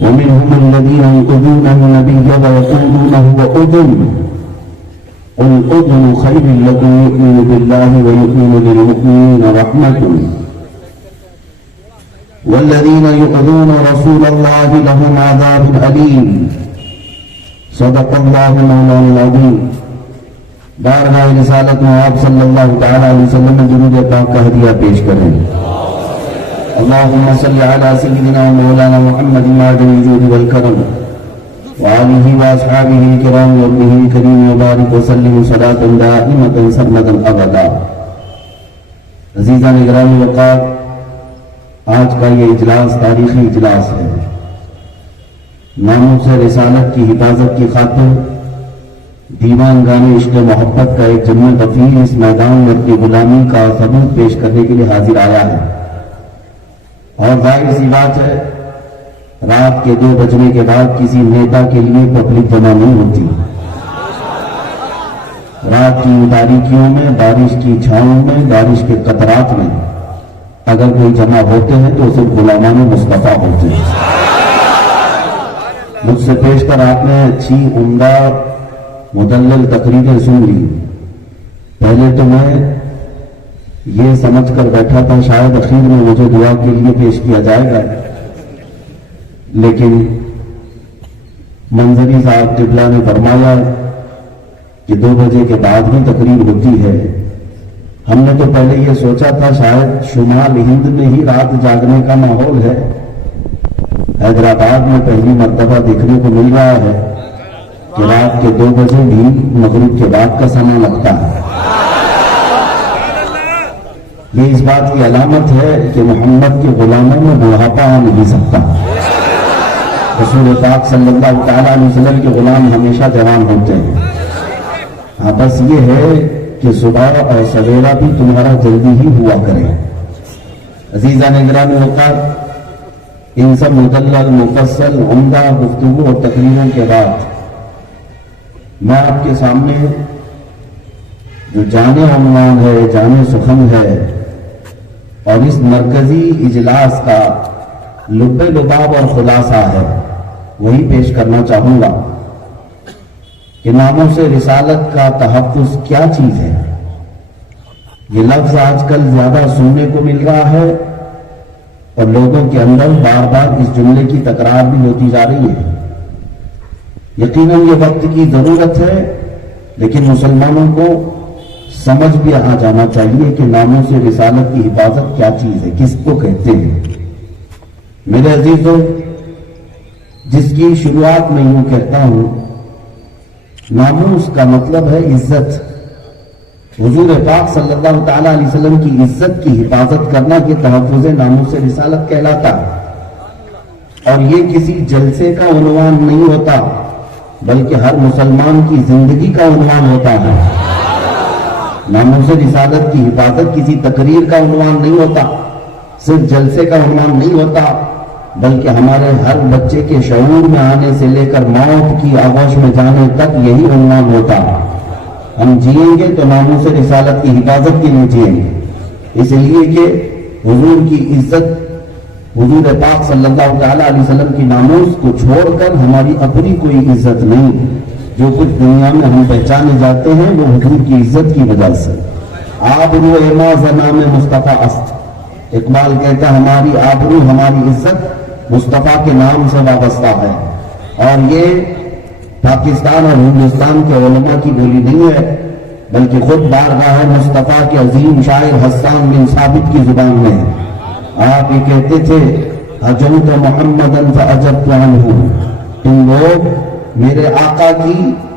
ومنهم الذين يؤذون النبي ويقولون هو أذن قل أذن خير لكم يؤمن بالله ويؤمن للمؤمنين رحمة والذين يؤذون رسول الله لهم عذاب أليم صدق الله مولانا العظيم۔ بارگاہ رسالت میں آپ صلی اللہ تعالی علیہ وسلم میں درود پاک کا ہدیہ پیش کریں۔ اللهم صل على سيدنا ومولانا محمد معدن الجود والكرم وآله وأصحابه الكرام وابنه الكريم وبارك وسلم صلاة دائمة سرمدا أبدا۔ عزیزان گرامی وقات، آج کا یہ اجلاس تاریخی اجلاس ہے۔ ناموس رسالت کی حفاظت کی خاطر دیوان گانے عشق محبت کا ایک جمع غفیر اس میدان میں اپنی غلامی کا ثبوت پیش کرنے کے لیے حاضر آیا ہے۔ اور ظاہر سی بات ہے، رات کے 2 بجنے کے بعد کسی نیتا کے لیے پبلک جمع نہیں ہوتی۔ رات کی تاریکیوں میں، بارش کی چھاؤں میں، بارش کے قطرات میں اگر کوئی جمع ہوتے ہیں تو صرف غلامان مصطفیٰ ہوتے ہیں۔ مجھ سے پیشتر آپ نے اچھی عمدہ مدلل تقریریں سن لی۔ پہلے تو میں یہ سمجھ کر بیٹھا تھا شاید اخیر میں مجھے دعا کے لیے پیش کیا جائے گا، لیکن منظری صاحب قبلہ نے فرمایا کہ 2 بجے کے بعد بھی تقریر ہوتی ہے۔ ہم نے تو پہلے یہ سوچا تھا شاید شمال ہند میں ہی رات جاگنے کا ماحول ہے۔ حیدرآباد میں پہلی مرتبہ دیکھنے کو مل رہا ہے کہ رات کے 2 بجے بھی مغرب کے بعد کا سمے لگتا ہے۔ یہ اس بات کی علامت ہے کہ محمد کے غلاموں میں بڑھاپا آ نہیں سکتا۔ رسول پاک صلی اللہ تعالیٰ علیہ وسلم کے غلام ہمیشہ جوان ہوتے ہیں۔ ہاں، بس یہ ہے کہ صبح اور سویرا بھی تمہارا جلدی ہی ہوا کرے۔ عزیزان گرامی وقار، ان سب مدلل مفصل عمدہ گفتگو اور تقریروں کے بعد میں آپ کے سامنے جو جانے عنوان ہے، جانے سخن ہے اور اس مرکزی اجلاس کا لب لباب اور خلاصہ ہے، وہی پیش کرنا چاہوں گا کہ ناموس رسالت کا تحفظ کیا چیز ہے۔ یہ لفظ آج کل زیادہ سننے کو مل رہا ہے اور لوگوں کے اندر بار بار اس جملے کی تکرار بھی ہوتی جا رہی ہے۔ یقیناً یہ وقت کی ضرورت ہے، لیکن مسلمانوں کو سمجھ بھی آ جانا چاہیے کہ ناموس رسالت کی حفاظت کیا چیز ہے، کس کو کہتے ہیں۔ میرے عزیزوں، جس کی شروعات میں یوں کہتا ہوں، ناموس کا مطلب ہے عزت۔ حضور پاک صلی اللہ تعالیٰ علیہ وسلم کی عزت کی حفاظت کرنا یہ تحفظ ناموس رسالت کہلاتا ہے۔ اور یہ کسی جلسے کا عنوان نہیں ہوتا، بلکہ ہر مسلمان کی زندگی کا عنوان ہوتا ہے۔ ناموس رسالت کی حفاظت کسی تقریر کا عنوان نہیں ہوتا، صرف جلسے کا عنوان نہیں ہوتا، بلکہ ہمارے ہر بچے کے شعور میں آنے سے لے کر موت کی آغوش میں جانے تک یہی عنوان ہوتا۔ ہم جئیں گے تو ناموس رسالت کی حفاظت کے لیے جئیں گے، اس لیے کہ حضور کی عزت، حضور پاک صلی اللہ تعالیٰ علیہ وسلم کی ناموس کو چھوڑ کر ہماری اپنی کوئی عزت نہیں۔ جو کچھ دنیا میں ہم پہچانے جاتے ہیں وہ حضور کی عزت کی وجہ سے۔ آبرو ایما زنام مصطفیٰ است، اقبال کہتا ہماری آبرو، ہماری عزت مصطفیٰ کے نام سے وابستہ ہے۔ اور یہ پاکستان اور ہندوستان کے علماء کی بولی نہیں ہے، بلکہ خود بارگاہ مصطفیٰ کے عظیم شاعر حسان بن ثابت کی زبان میں ہے۔ آپ یہ کہتے تھے حجمت محمدًا فعجبت عنہ، تم لوگ میرے آقا کی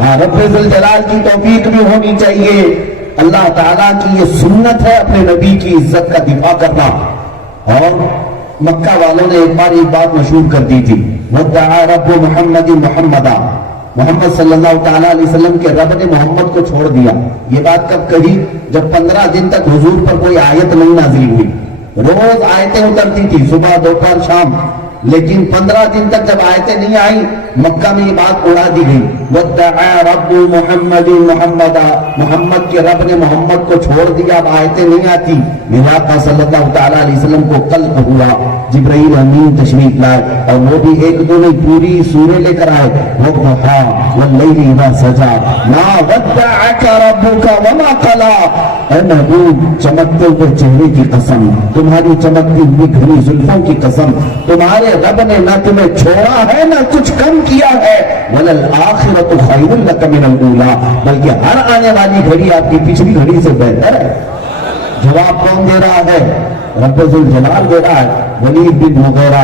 ہاں رب ذل جلال کی توفیق بھی ہونی چاہیے. اللہ تعالیٰ کی یہ سنت ہے اپنے نبی کی عزت کا دفاع کرنا. اور مکہ والوں نے ایک بار ایک بات مشہور کر دی تھی, وَدَّعَا رَبُّ مُحَمَّدٍ مُحَمَّدًا, محمد صلی اللہ تعالیٰ علیہ وسلم کے رب نے محمد کو چھوڑ دیا. یہ بات کب کہی؟ جب 15 دن تک حضور پر کوئی آیت نہیں نازل ہوئی. روز آیتیں اترتی تھی, صبح دوپہر شام, لیکن 15 دن تک جب آیتیں نہیں آئیں مکہ میں یہ بات اڑا دی گئی, وَدَّعَا رَبُّ مُحَمَّدٍ مُحَمَّدًا, محمد کے رب نے محمد کو چھوڑ دیا, اب آیتیں نہیں آتی. میرے آقا صلی اللہ تعالیٰ علیہ وسلم کو قلق ہوا, جبرائیل امین تشریف لائے اور وہ بھی ایک دو نہیں پوری سورہ لے کر آئے, وَالضُّحَىٰ وَاللَّيْلِ إِذَا سَجَىٰ مَا وَدَّعَكَ رَبُّكَ وَمَا قَلَىٰ. اے محبوب, چمکتے ہوئے چہرے کی قسم, تمہاری چمکتی ہوئی گھنی زلفوں کی قسم, تمہارے رب نے نہ تمہیں چھوڑا ہے نہ کچھ کم کیا ہے. وَلَلْآخِرَةُ خَيْرٌ لَكَ مِنَ الْأُولَىٰ, بلکہ ہر آنے والی گھڑی آپ کی پچھلی گھڑی سے بہتر ہے. جواب کون دے رہا ہے؟ رب ذوالجلال دے رہا ہے. ولید بن مغیرہ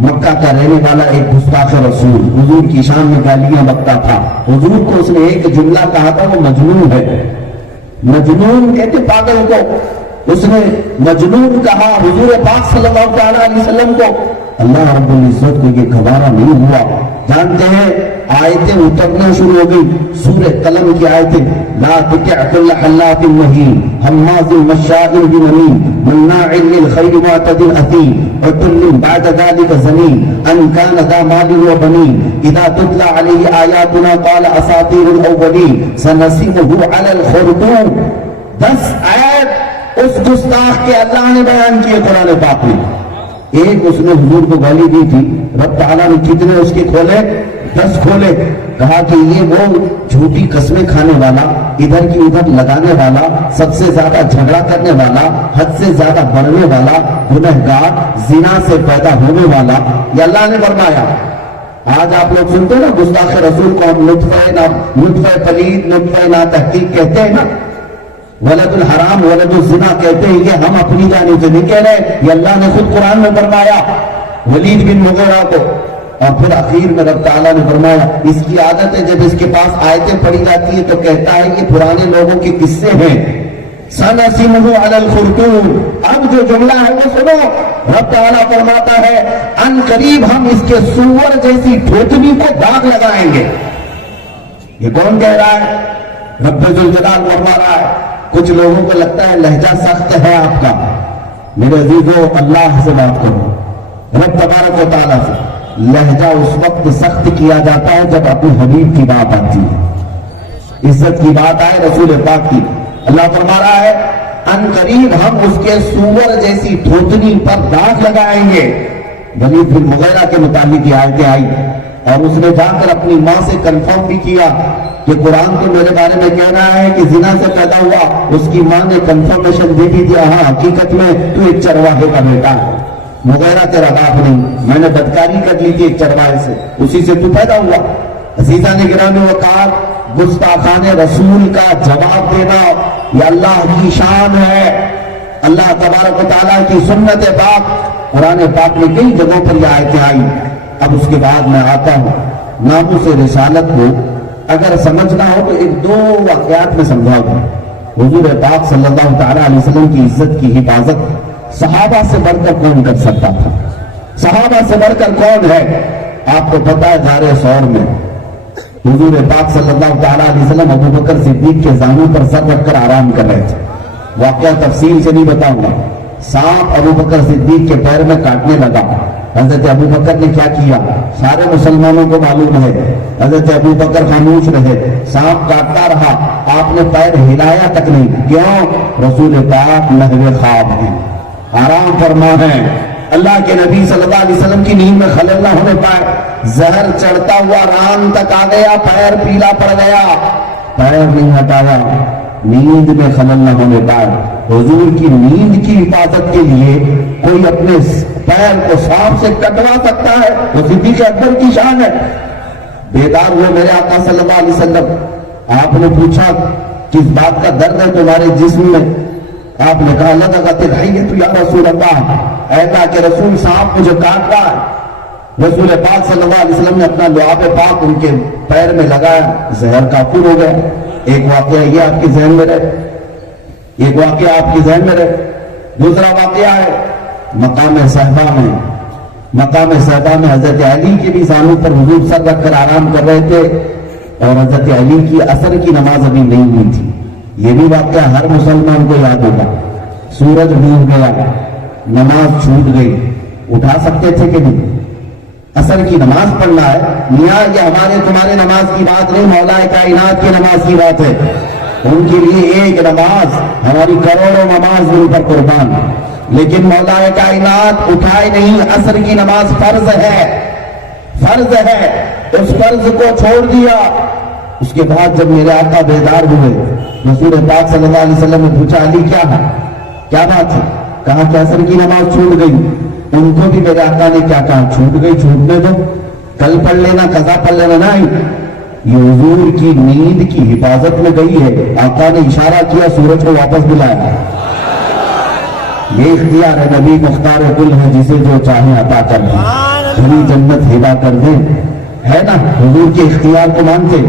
مکہ کا رہنے والا ایک گستاخ رسول, حضور کی شان میں گالیاں بکتا تھا. حضور کو اس نے ایک جملہ کہا تھا, وہ مجنون ہے. مجنون کہتے پاگل کو, اس نے مجنون کہا حضور پاک صلی اللہ تعالیٰ علیہ وسلم کو. اللہ رب العزت کو یہ گوارا نہیں ہوا. جانتے ہیں آیتیں اترنا شروع ہو گئی, سورہ قلم کی آیتیں, لا تطع كل حلاف مہین ہماز مشاء بنمیم مناع للخیر معتد اثیم عتل بعد ذلك زنیم ان كان ذا مال وبنین اذا تتلى علیہ آیاتنا قال اساطیر الاولین سنسمه على الخرطوم. 10 آیت اس گستاخ کے اللہ نے بیان کیے قرآن پاک میں. ایک اس نے حضور کو گالی دی تھی, رب تعالیٰ نے کتنے اس کے کھولے؟ 10 کھولے. کہا کہ یہ وہ جھوٹی قسمیں کھانے والا, ادھر کی ادھر لگانے والا, سب سے زیادہ جھگڑا کرنے والا, حد سے زیادہ بڑھنے والا, گنہگار, زنا سے پیدا ہونے والا, یہ اللہ نے فرمایا. آج آپ لوگ سنتے ہیں نا گستاخ رسول کو ہم نطفہ پلید, نطفہ ناتحقیق کہتے ہیں نا, ولد الحرام, ولد الزنا کہتے ہیں. یہ ہم اپنی جانب سے نہیں کہہ رہے, یہ اللہ نے خود قرآن میں فرمایا ولید بن مغیرہ کو. اور پھر اخیر میں رب تعالیٰ نے فرمایا اس کی عادت ہے جب اس کے پاس آیتیں پڑھی جاتی ہے تو کہتا ہے یہ پرانے لوگوں کے قصے ہیں. سنسمه على الخرطوم. اب جو جملہ ہے وہ سنو, رب تعالیٰ فرماتا ہے ان قریب ہم اس کے سور جیسی ٹھوٹنی کو داغ لگائیں گے. یہ کون کہہ رہا ہے؟ رب ذوالجلال فرما رہا ہے. کچھ لوگوں کو لگتا ہے لہجہ سخت ہے آپ کا. میرے عزیزو, اللہ سے بات کرو, رب تبارک و تعالیٰ سے. لہجہ اس وقت سخت کیا جاتا ہے جب اپنے حبیب کی بات آتی ہے, عزت کی بات آئے رسول پاک کی. اللہ فرما رہا ہے ان قریب ہم اس کے سور جیسی دھوتنی پر داغ لگائیں گے. ولید بن مغیرہ کے متعلق یہ آیتیں آئی اور اس نے جا کر اپنی ماں سے کنفرم بھی کیا کہ قرآن تو میرے بارے میں کہہ رہا ہے کہ زنا سے پیدا ہوا. اس کی ماں نے کنفرمیشن دے دی, ہاں حقیقت میں تو ایک چرواہے کا بیٹا ہے, مغیرہ تیرا باپ نہیں, میں نے بدکاری کر لی تھی ایک چرواہے سے, اسی سے تو پیدا ہوا. عزیزان گرامی وقار, گستاخان رسول کا جواب دینا یہ اللہ کی شان ہے. اللہ تبارک و تعالیٰ کی سنت پاک, قرآن پاک میں کئی جگہوں پر یہ آیتیں آئی. اب اس کے بعد میں آتا ہوں ناموس رسالت کو اگر سمجھنا ہو تو ایک 2 واقعات میں سمجھا دوں. حضور پاک صلی اللہ تعالیٰ علیہ وسلم کی عزت کی حفاظت صحابہ سے بڑھ کر کون کر سکتا تھا؟ صحابہ سے بڑھ کر کون ہے؟ آپ کو پتا ہے غار ثور میں حضور پاک صلی اللہ تعالیٰ علیہ وسلم ابو بکر صدیق کے زانوں پر سر رکھ کر آرام کر رہے تھے. واقعہ تفصیل سے نہیں بتاؤں گا. سانپ ابو بکر صدیق کے پیر میں کاٹنے لگا. حضرت ابو بکر نے کیا کیا؟ سارے مسلمانوں کو معلوم ہے. حضرت ابو بکر خاموش رہے, سانپ کاٹتا رہا, آپ نے پیر ہلایا تک نہیں. کیوں؟ رسول پاک محو خواب ہیں, آرام فرما ہے. اللہ کے نبی صلی اللہ علیہ وسلم کی نیند میں خلل نہ ہونے پائے. زہر چڑھتا ہوا ران تک آ گیا, پیر پیلا پڑ گیا, پیر نہیں ہٹایا, نیند میں خلل نہ ہونے پائے. حضور کی نیند کی حفاظت کے لیے کوئی اپنے پیر کو سانپ سے کٹوا سکتا ہے؟ وہ صدیق اکبر کی شان ہے. بیدار ہوئے میرے آقا صلی اللہ علیہ وسلم. آپ نے پوچھا کس بات کا درد ہے تمہارے جسم میں؟ آپ نے کہا لدغت الحیۃ یا رسول اللہ, اے اللہ کے رسول سانپ مجھے کاٹ رہا ہے. رسول پاک صلی اللہ علیہ وسلم نے اپنا لعاب پاک ان کے پیر میں لگایا، زہر کافور ہو گیا۔ ایک واقعہ یہ آپ کے ذہن میں رہے، ایک واقعہ آپ کے ذہن میں رہے۔ دوسرا واقعہ ہے مقام صحبہ میں۔ مقام صحبہ میں حضرت علی کے بھی زانوں پر حضور سر رکھ کر آرام کر رہے تھے، اور حضرت علی کی عصر کی نماز ابھی نہیں ہوئی تھی۔ یہ بھی واقعہ ہر مسلمان کو یاد ہوگا۔ سورج ڈوب گیا، نماز چھوٹ گئی، اٹھا سکتے تھے کہ نہیں؟ عصر کی نماز پڑھنا ہے میاں، یہ ہمارے تمہارے نماز کی بات نہیں، مولا کائنات کی نماز کی بات ہے۔ ان کے لیے ایک نماز ہماری کروڑوں نماز ان پر قربان، لیکن مولا کائنات اٹھائے نہیں۔ عصر کی نماز فرض ہے، فرض ہے، اس فرض کو چھوڑ دیا۔ اس کے بعد جب میرے آقا بیدار ہوئے، رسول پاک صلی اللہ علیہ وسلم نے پوچھا علی کیا بات ہے؟ کہا کہ عصر کی نماز چھوٹ گئی۔ ان کو بھی میرے آقا نے کیا کہا؟ چھوٹ گئی، چھوٹنے دو، کل پڑھ لینا، قضا پڑھ لینا نہیں۔ یہ حضور کی نیند کی حفاظت میں گئی ہے۔ آقا نے اشارہ کیا، سورج کو واپس بلایا۔ یہ اختیار ہے، نبی مختار کل ہے، جسے جو چاہے عطا کر دیں، بھری جنت ہبا کر دیں، ہے نا؟ حضور کے اختیار کو مانتے۔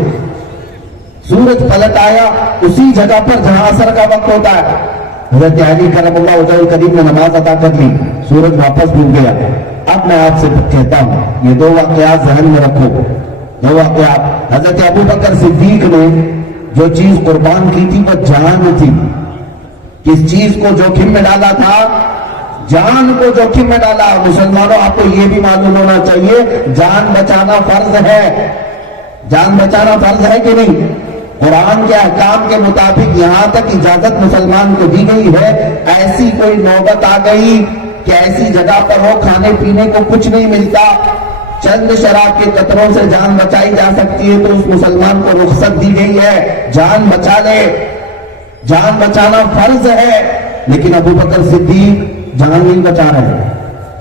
سورج پلٹ آیا اسی جگہ پر جہاں عصر کا وقت ہوتا ہے۔ حضرت علی کرم اللہ وجہہ الکریم نے نماز ادا کر لی، سورج واپس ڈوب گیا۔ اب میں آپ سے کہتا ہوں، یہ دو واقعات ذہن میں رکھو، دو واقعات۔ حضرت ابو بکر صدیق نے جو چیز قربان کی تھی وہ جان تھی۔ کس چیز کو جوخم میں ڈالا تھا؟ جان کو جوخم میں ڈالا۔ مسلمانوں، آپ کو یہ بھی معلوم ہونا چاہیے، جان بچانا فرض ہے۔ جان بچانا فرض ہے کہ نہیں؟ قرآن کے احکام کے مطابق یہاں تک اجازت مسلمان کو دی گئی ہے۔ ایسی کوئی نوبت آ گئی کہ ایسی جگہ پر ہو کھانے پینے کو کچھ نہیں ملتا، چند شراب کے قطروں سے جان بچائی جا سکتی ہے، تو اس مسلمان کو رخصت دی گئی ہے، جان بچا لے۔ جان بچانا فرض ہے، لیکن ابو بکر صدیق جان نہیں بچا رہے،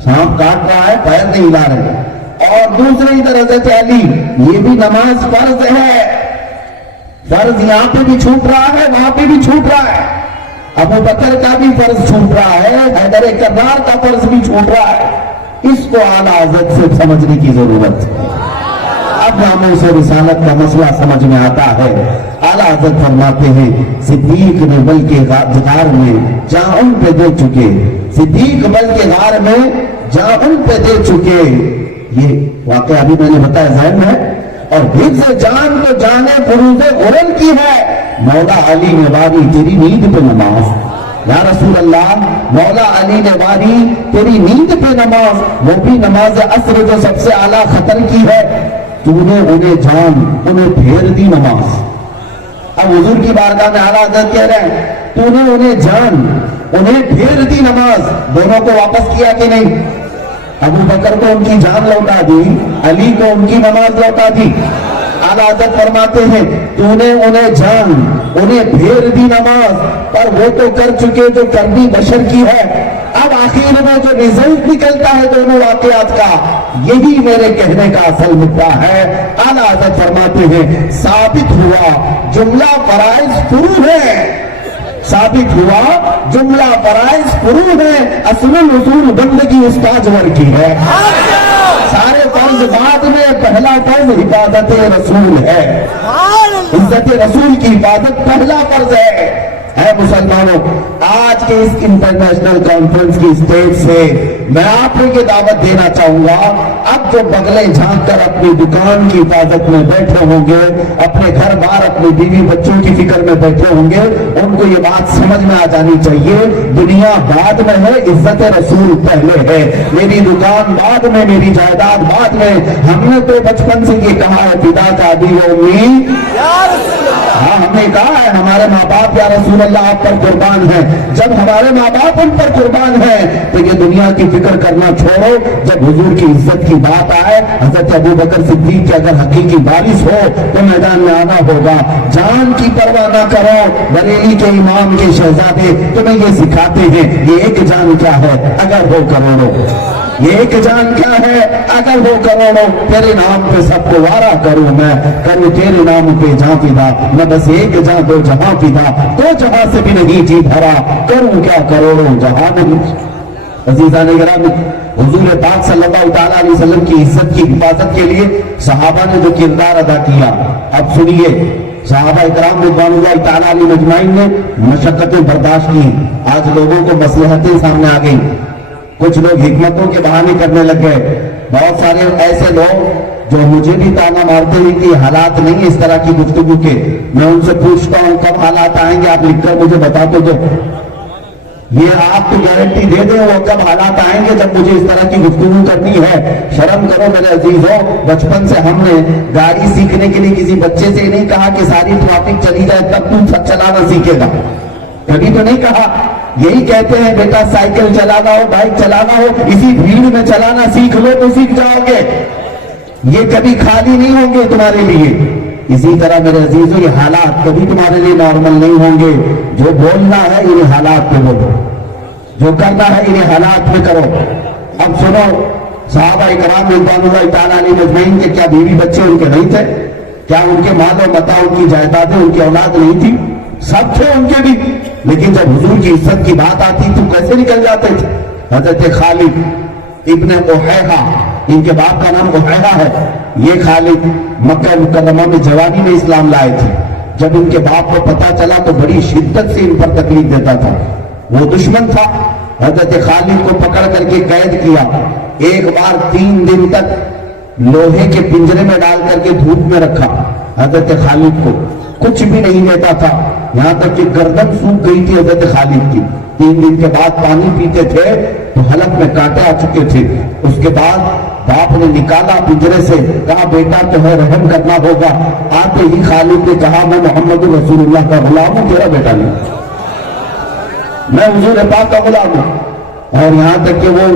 سانپ کاٹ رہا ہے، پیر نہیں ہلا رہے۔ اور دوسری طرح حضرت علی، یہ بھی نماز فرض ہے، فرض یہاں پہ بھی چھوٹ رہا ہے، وہاں پہ بھی چھوٹ رہا ہے۔ ابو بکر کا بھی فرض چھوٹ رہا ہے، حیدر کرار کا فرض بھی چھوٹ رہا ہے۔ اس کو اعلیٰ حضرت سے سمجھنے کی ضرورت ہے۔ اب ناموس رسالت کا مسئلہ سمجھ میں آتا ہے۔ اعلیٰ حضرت فرماتے ہیں، صدیق نے بلکہ غار میں جہاں ان پہ دے چکے، صدیق بلکہ غار میں جہاں ان پہ دے چکے۔ یہ واقعہ ابھی میں نے بتایا ذہن ہے۔ اور حفظ جان کو جانے فروز غرل کی ہے۔ مولا علی نے واری تیری نیند پہ نماز، یا رسول اللہ، مولا علی نے واری تیری نیند پہ نماز، وہ بھی نماز عصر جو سب سے اعلیٰ خطر کی ہے، تو نے انہیں جان، انہیں پھیر دی نماز۔ اب حضور کی بارگاہ میں اعلیٰ حضرت کہہ رہے ہیں، تو نے انہیں جان، انہیں پھیر دی نماز، دونوں کو واپس کیا کہ نہیں؟ ابو بکر کو ان کی جان لوٹا دی، علی کو ان کی نماز لوٹا دی۔ اعلیٰ حضرت فرماتے ہیں، تو نے انہیں جان، انہیں پھیر دی نماز، پر وہ تو کر چکے جو کرنی بشر کی ہے۔ اب آخر میں جو رزلٹ نکلتا ہے دونوں واقعات کا، یہی میرے کہنے کا اصل مدعا ہے۔ اعلیٰ حضرت فرماتے ہیں، ثابت ہوا جملہ فرائض فرو ہے، ثابت ہوا جملہ فرائض فرو ہے، اصل الوصول بندگی استاج ور کی ہے۔ سارے فرض بعد میں، پہلا فرض حفاظت رسول ہے، عزت رسول کی حفاظت پہلا فرض ہے۔ اے مسلمانوں، آج کے اس انٹرنیشنل کانفرنس کی اسٹیج سے میں آپ کو یہ دعوت دینا چاہوں گا، اب جو بغلیں جھانک کر اپنی دکان کی حفاظت میں بیٹھے ہوں گے، اپنے گھر بار اپنی بیوی بچوں کی فکر میں بیٹھے ہوں گے، ان کو یہ بات سمجھ میں آ جانی چاہیے، دنیا بعد میں ہے، عزت رسول پہلے ہے۔ میری دکان بعد میں، میری جائیداد بعد میں۔ ہم نے تو بچپن سے یہ کہا ہے، فدا کا ابی و امی، ہاں ہم نے کہا ہے ہمارے ماں باپ یا رسول اللہ آپ پر قربان ہیں۔ جب ہمارے ماں باپ ان پر قربان ہیں تو یہ دنیا کی فکر کرنا چھوڑو۔ جب حضور کی عزت کی بات آئے، حضرت ابو بکر صدیق کی اگر حقیقی وارث ہو تو میدان میں آنا ہوگا۔ جان کی پرواہ نہ کرو۔ بریلی کے امام کے شہزادے تمہیں یہ سکھاتے ہیں، یہ ایک جان کیا ہے اگر ہو کروڑوں، یہ ایک جان کیا ہے اگر ہو کروڑوں۔ تیرے نام پہ سب کو وارا کروں میں، کروں تیرے نام پہ جہاں فدا، نہ بس ایک جہاں دو جہاں فدا، دو جہاں سے بھی نہیں جی بھرا، کروں کیا کروڑوں جہاں نہیں۔ عزیزان گرامی، حضور پاک صلی اللہ تعالیٰ علیہ وسلم کی عزت کی حفاظت کے لیے صحابہ نے جو کردار ادا کیا، اب سنیے، صحابہ اکرام رضوان اللہ تعالیٰ علیہ مجمعین نے مشقتیں برداشت کی، آج لوگوں کو مصلحتیں سامنے آ گئی، کچھ لوگ حکمتوں کے بہانے کرنے لگ گئے، بہت سارے ایسے لوگ جو مجھے بھی تانا مارتے ہیں کہ حالات نہیں اس طرح کی گفتگو کے، میں ان سے پوچھتا ہوں کب حالات آئیں گے، آپ لکھ کر مجھے بتا تو دو، یہ آپ کو گارنٹی دے دیں وہ کب حالات آئیں گے جب مجھے اس طرح کی گفتگو کرنی ہے۔ شرم کرو میرے عزیزوں، بچپن سے ہم نے گاڑی سیکھنے کے لیے کسی بچے سے نہیں کہا کہ ساری ٹریفک چلی جائے تب تو چلانا سیکھے گا، کبھی تو نہیں کہا، یہی کہتے ہیں بیٹا سائیکل چلانا ہو، بائک چلانا ہو، اسی بھیڑ میں چلانا سیکھ لو تو سیکھ جاؤ گے، یہ کبھی خالی نہیں ہوں گے تمہارے لیے۔ اسی طرح میرے عزیزوں یہ حالات کبھی تمہارے لیے نارمل نہیں ہوں گے، جو بولنا ہے انہیں حالات پہ بولو، جو کرنا ہے انہیں حالات میں کرو۔ اب سنو، صحابہ کرام رضوان اللہ تعالیٰ علیہ مجمعین کے کیا بیوی بچے ان کے نہیں تھے؟ کیا ان کے مال و متاع، ان کی جائیدادیں، ان کی اولاد نہیں تھی؟ سب تھے ان کے بھی، لیکن جب حضور کی عزت کی بات آتی تو کیسے نکل جاتے تھے؟ حضرت خالد ابن احیحہ، ان کے باپ کا نام احیحہ ہے، یہ خالد مکہ مکرمہ میں جوانی میں اسلام لائے تھے، جب ان کے باپ کو پتا چلا تو بڑی شدت سے ان پر تکلیف دیتا تھا، وہ دشمن تھا، حضرت خالد کو پکڑ کر کے قید کیا، ایک بار 3 دن تک لوہے کے پنجرے میں ڈال کر کے دھوپ میں رکھا، حضرت خالد کو کچھ بھی نہیں دیتا تھا، یہاں تک کہ گردن سوکھ گئی تھی حضرت خالد کی، 3 دن کے بعد پانی پیتے تھے تو حلق میں کانٹے آ چکے تھے، اس کے بعد باپ نے نکالا پنجرے سے، کہا بیٹا تمہیں رحم کرنا ہوگا، آتے ہی خالد نے کہا میں محمد رسول اللہ کا غلام ہوں، تیرا بیٹا نہیں، میں حضور پاک کا غلام ہوں۔ اور یہاں تک کہ وہ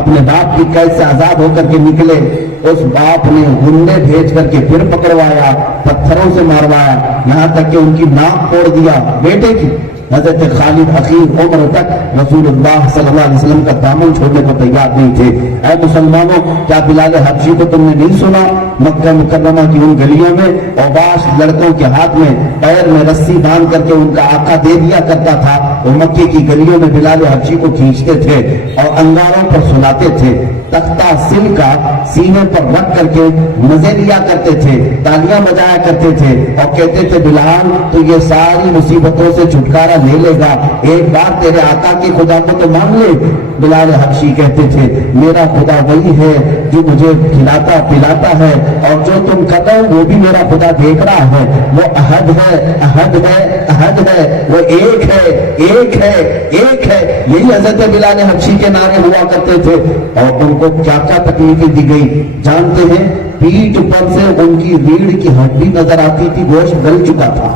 اپنے باپ کی قید سے آزاد ہو کر کے نکلے، اس باپ نے غنڈے بھیج کر کے پھر پکڑوایا، پتھروں سے ماروایا، یہاں تک کہ ان کی ناک توڑ دیا بیٹے کی۔ حضرت خالد اخیر عمر تک رسول اللہ صلی اللہ علیہ وسلم کا دامن چھوڑنے کو تیار نہیں تھے۔ اے مسلمانوں، کیا بلال حبشی کو تم نے نہیں سنا؟ مکہ مکرمہ کی ان گلیوں میں اوباش لڑکوں کے ہاتھ میں پیر میں رسی باندھ کر کے ان کا آقا دے دیا کرتا تھا، وہ مکے کی گلیوں میں بلال حبشی کو کھینچتے تھے اور انگاروں پر سلاتے تھے، تختہ سل کا سینے پر رکھ کر کے مزے لیا کرتے تھے، تالیاں بجایا کرتے تھے اور کہتے تھے بلال تو یہ ساری مصیبتوں سے چھٹکارا لے لے گا، ایک بار تیرے آقا کے خدا کو تو مان لے۔ بلال حبشی کہتے تھے میرا خدا وہی ہے جو مجھے کھلاتا پلاتا ہے، اور جو تم کر رہے ہو وہ بھی میرا خدا دیکھ رہا ہے، وہ احد ہے احد ہے احد ہے، وہ ایک ہے ایک ہے ایک ہے۔ یہی حضرت بلال حبشی کے نعرے ہوا کرتے تھے، اور ان کو کیا کیا تکلیفیں دی گئی جانتے ہیں؟ پیٹھ پر سے ان کی ریڑھ کی ہڈی نظر آتی تھی، گوشت گل چکا تھا،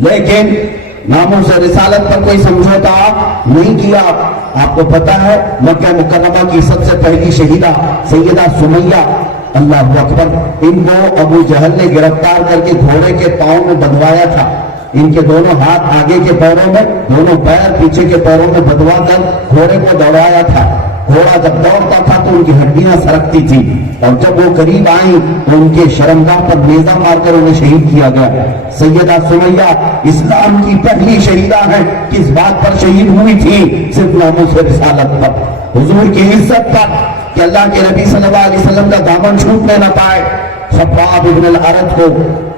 لیکن ناموس رسالت پر کوئی سمجھوتا نہیں کیا۔ آپ کو پتا ہے مکہ مکرمہ کی سب سے پہلی شہیدہ سیدہ سمیہ، اللہ اکبر، ان کو ابو جہل نے گرفتار کر کے گھوڑے کے پاؤں میں بدوایا تھا، ان کے دونوں ہاتھ آگے کے پیروں میں، دونوں پیر پیچھے کے پیروں میں بدوا کر گھوڑے کو دوڑایا تھا۔ گھوڑا جب دوڑتا تھا تو ان کی ہڈیاں سرکتی تھی، اور جب وہ قریب آئیں تو ان کے شرمگاہ پر نیزہ مار کر انہیں شہید کیا گیا۔ سیدہ سمیہ اسلام کی پہلی شہیدہ ہیں، کس بات پر شہید ہوئی تھی؟ صرف ناموس رسالت پر، حضور کی عزت پر، کہ اللہ کے نبی صلی اللہ علیہ وسلم کا دامن چھوٹنے نہ پائے۔ خباب ابن الارت کو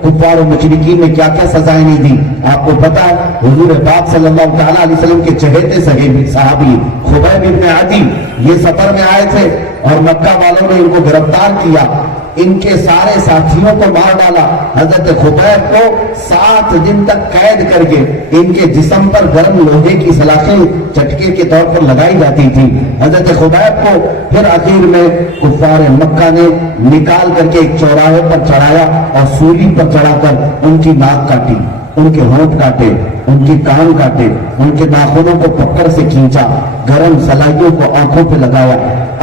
کفار و مشرکین نے کیا کیا سزائیں نہیں دی، آپ کو پتا ہے؟ حضور پاک صلی اللہ تعالیٰ علیہ وسلم کے چہیتے صحابی خبیب ابن عدی یہ سفر میں آئے تھے اور مکہ والوں نے ان کو گرفتار کیا، ان کے سارے ساتھیوں کو مار ڈالا۔ حضرت خبیب کو 7 دن تک قید کر کے ان کے جسم پر گرم لوہے کی سلاخیں چٹکے کے طور پر لگائی جاتی تھی۔ حضرت خبیب کو پھر آخر میں کفار مکہ نے نکال کر کے ایک چوراہے پر چڑھایا اور سولی پر چڑھا کر ان کی ناک کاٹی، ان کے ہونٹ کاٹے، ان کی کان کاٹے، ان کے ناخنوں کو پکڑ سے کھینچا، گرم سلائیوں کو آنکھوں پہ لگایا،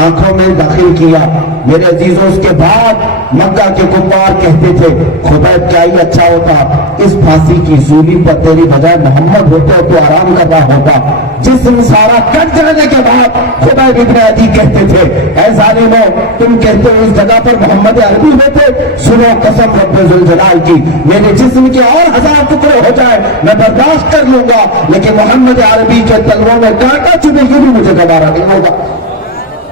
آنکھوں میں داخل کیا۔ میرے عزیزوں، اس کے بعد مکہ کے کفار کہتے تھے خبیب کیا ہی اچھا ہوتا، اس پھانسی کی سولی پر تیری بجائے محمد ہوتے تو آرام کر رہا ہوتا۔ جسم سارا کٹ جانے کے بعد خبیب ابن عدی کہتے تھے اے ظالموں، تم کہتے ہو اس جگہ پر محمد عربی ہوتے، سنو قسم رب ذوالجلال کی، میرے جسم کے اور 1000 ٹکڑے ہو جائے میں برداشت کر لوں گا، لیکن محمد عربی کے تلووں میں کانٹا چبھے یہ بھی مجھے گوارا نہیں ہوگا۔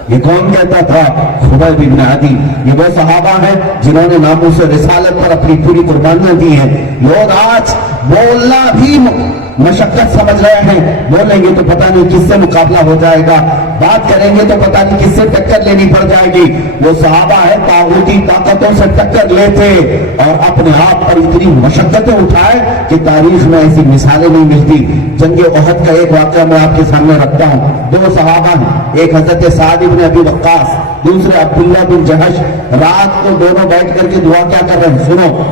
یہ کون کہتا تھا؟ خبیب بن عدی۔ یہ وہ صحابہ ہیں جنہوں نے ناموس رسالت پر اپنی پوری قربانیاں دی ہیں۔ لوگ آج بولنا بھی مشقت سمجھ رہے ہیں، بولیں گے تو پتہ نہیں کس سے مقابلہ ہو جائے گا، بات کریں گے تو پتہ نہیں کس سے ٹکر لینی پڑ جائے گی۔ وہ صحابہ ہے طاغوتی طاقتوں سے ٹکر لیتے اور اپنے آپ پر اتنی مشقتیں اٹھائے کہ تاریخ میں ایسی مثالیں نہیں ملتی۔ جنگ احد کا ایک واقعہ میں آپ کے سامنے رکھتا ہوں۔ دو صحابہ ہیں، ایک حضرت سعد بن ابی وقاص، دوسرے عبداللہ بن جہش۔ رات کو دونوں بیٹھ کر کے دعا کیا کر رہے ہیں؟ سنو،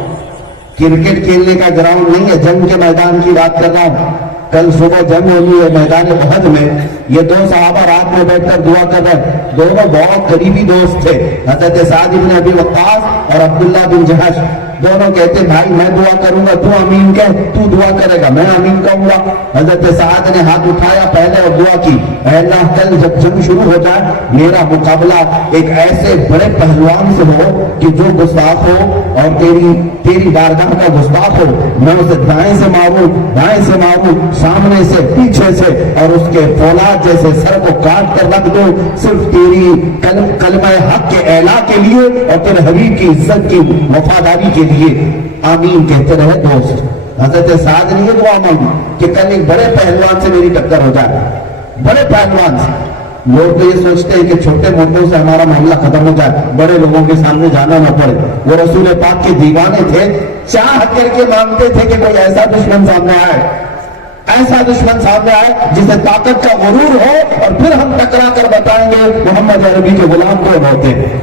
کرکٹ کھیلنے کا گراؤنڈ نہیں ہے، جنگ کے میدان کی بات کر رہا ہوں۔ کل صبح جنگ ہوئی ہے میدان احد میں، یہ دو صحابہ رات میں بیٹھ کر دعا کر رہے ہیں۔ دونوں بہت قریبی دوست تھے، حضرت سعد بن ابی وقاص اور عبداللہ بن جہش۔ دونوں کہتے بھائی میں دعا کروں گا تو آمین کہہ، تو دعا کرے گا میں آمین کہوں گا۔ حضرت سعد نے ہاتھ اٹھایا پہلے اور دعا کی، اے اللہ کل جب جنگ شروع ہو جائے میرا مقابلہ ایک ایسے بڑے پہلوان سے ہو کہ جو گستاخ ہو اور تیری بارگاہ کا گستاخ ہو، میں اسے دائیں سے ماروں بائیں سے ماروں، سامنے سے پیچھے سے، اور اس کے فولاد جیسے سر کو کاٹ کر رکھ دوں، صرف تیری کلمہ حق کے اعلیٰ کے لیے اور تیرے حبیب کی عزت کی وفاداری کے لیے آمین کہتے رہے دوست۔ حضرت سعد نے یہ دعا مانگی کہ کل ایک بڑے پہلوان سے میری ٹکر ہو جائے، بڑے پہلوان سے۔ لوگ تو یہ سوچتے ہیں کہ چھوٹے موٹوں سے ہمارا معاملہ ختم ہو جائے، بڑے لوگوں کے سامنے جانا نہ پڑے۔ وہ رسول پاک کے دیوانے تھے، چاہ کر کے مانگتے تھے کہ کوئی ایسا دشمن سامنے آئے، ایسا دشمن سامنے آئے جسے طاقت کا غرور ہو، اور پھر ہم ٹکرا کر بتائیں گے محمد عربی کے غلام کون ہوتے ہیں۔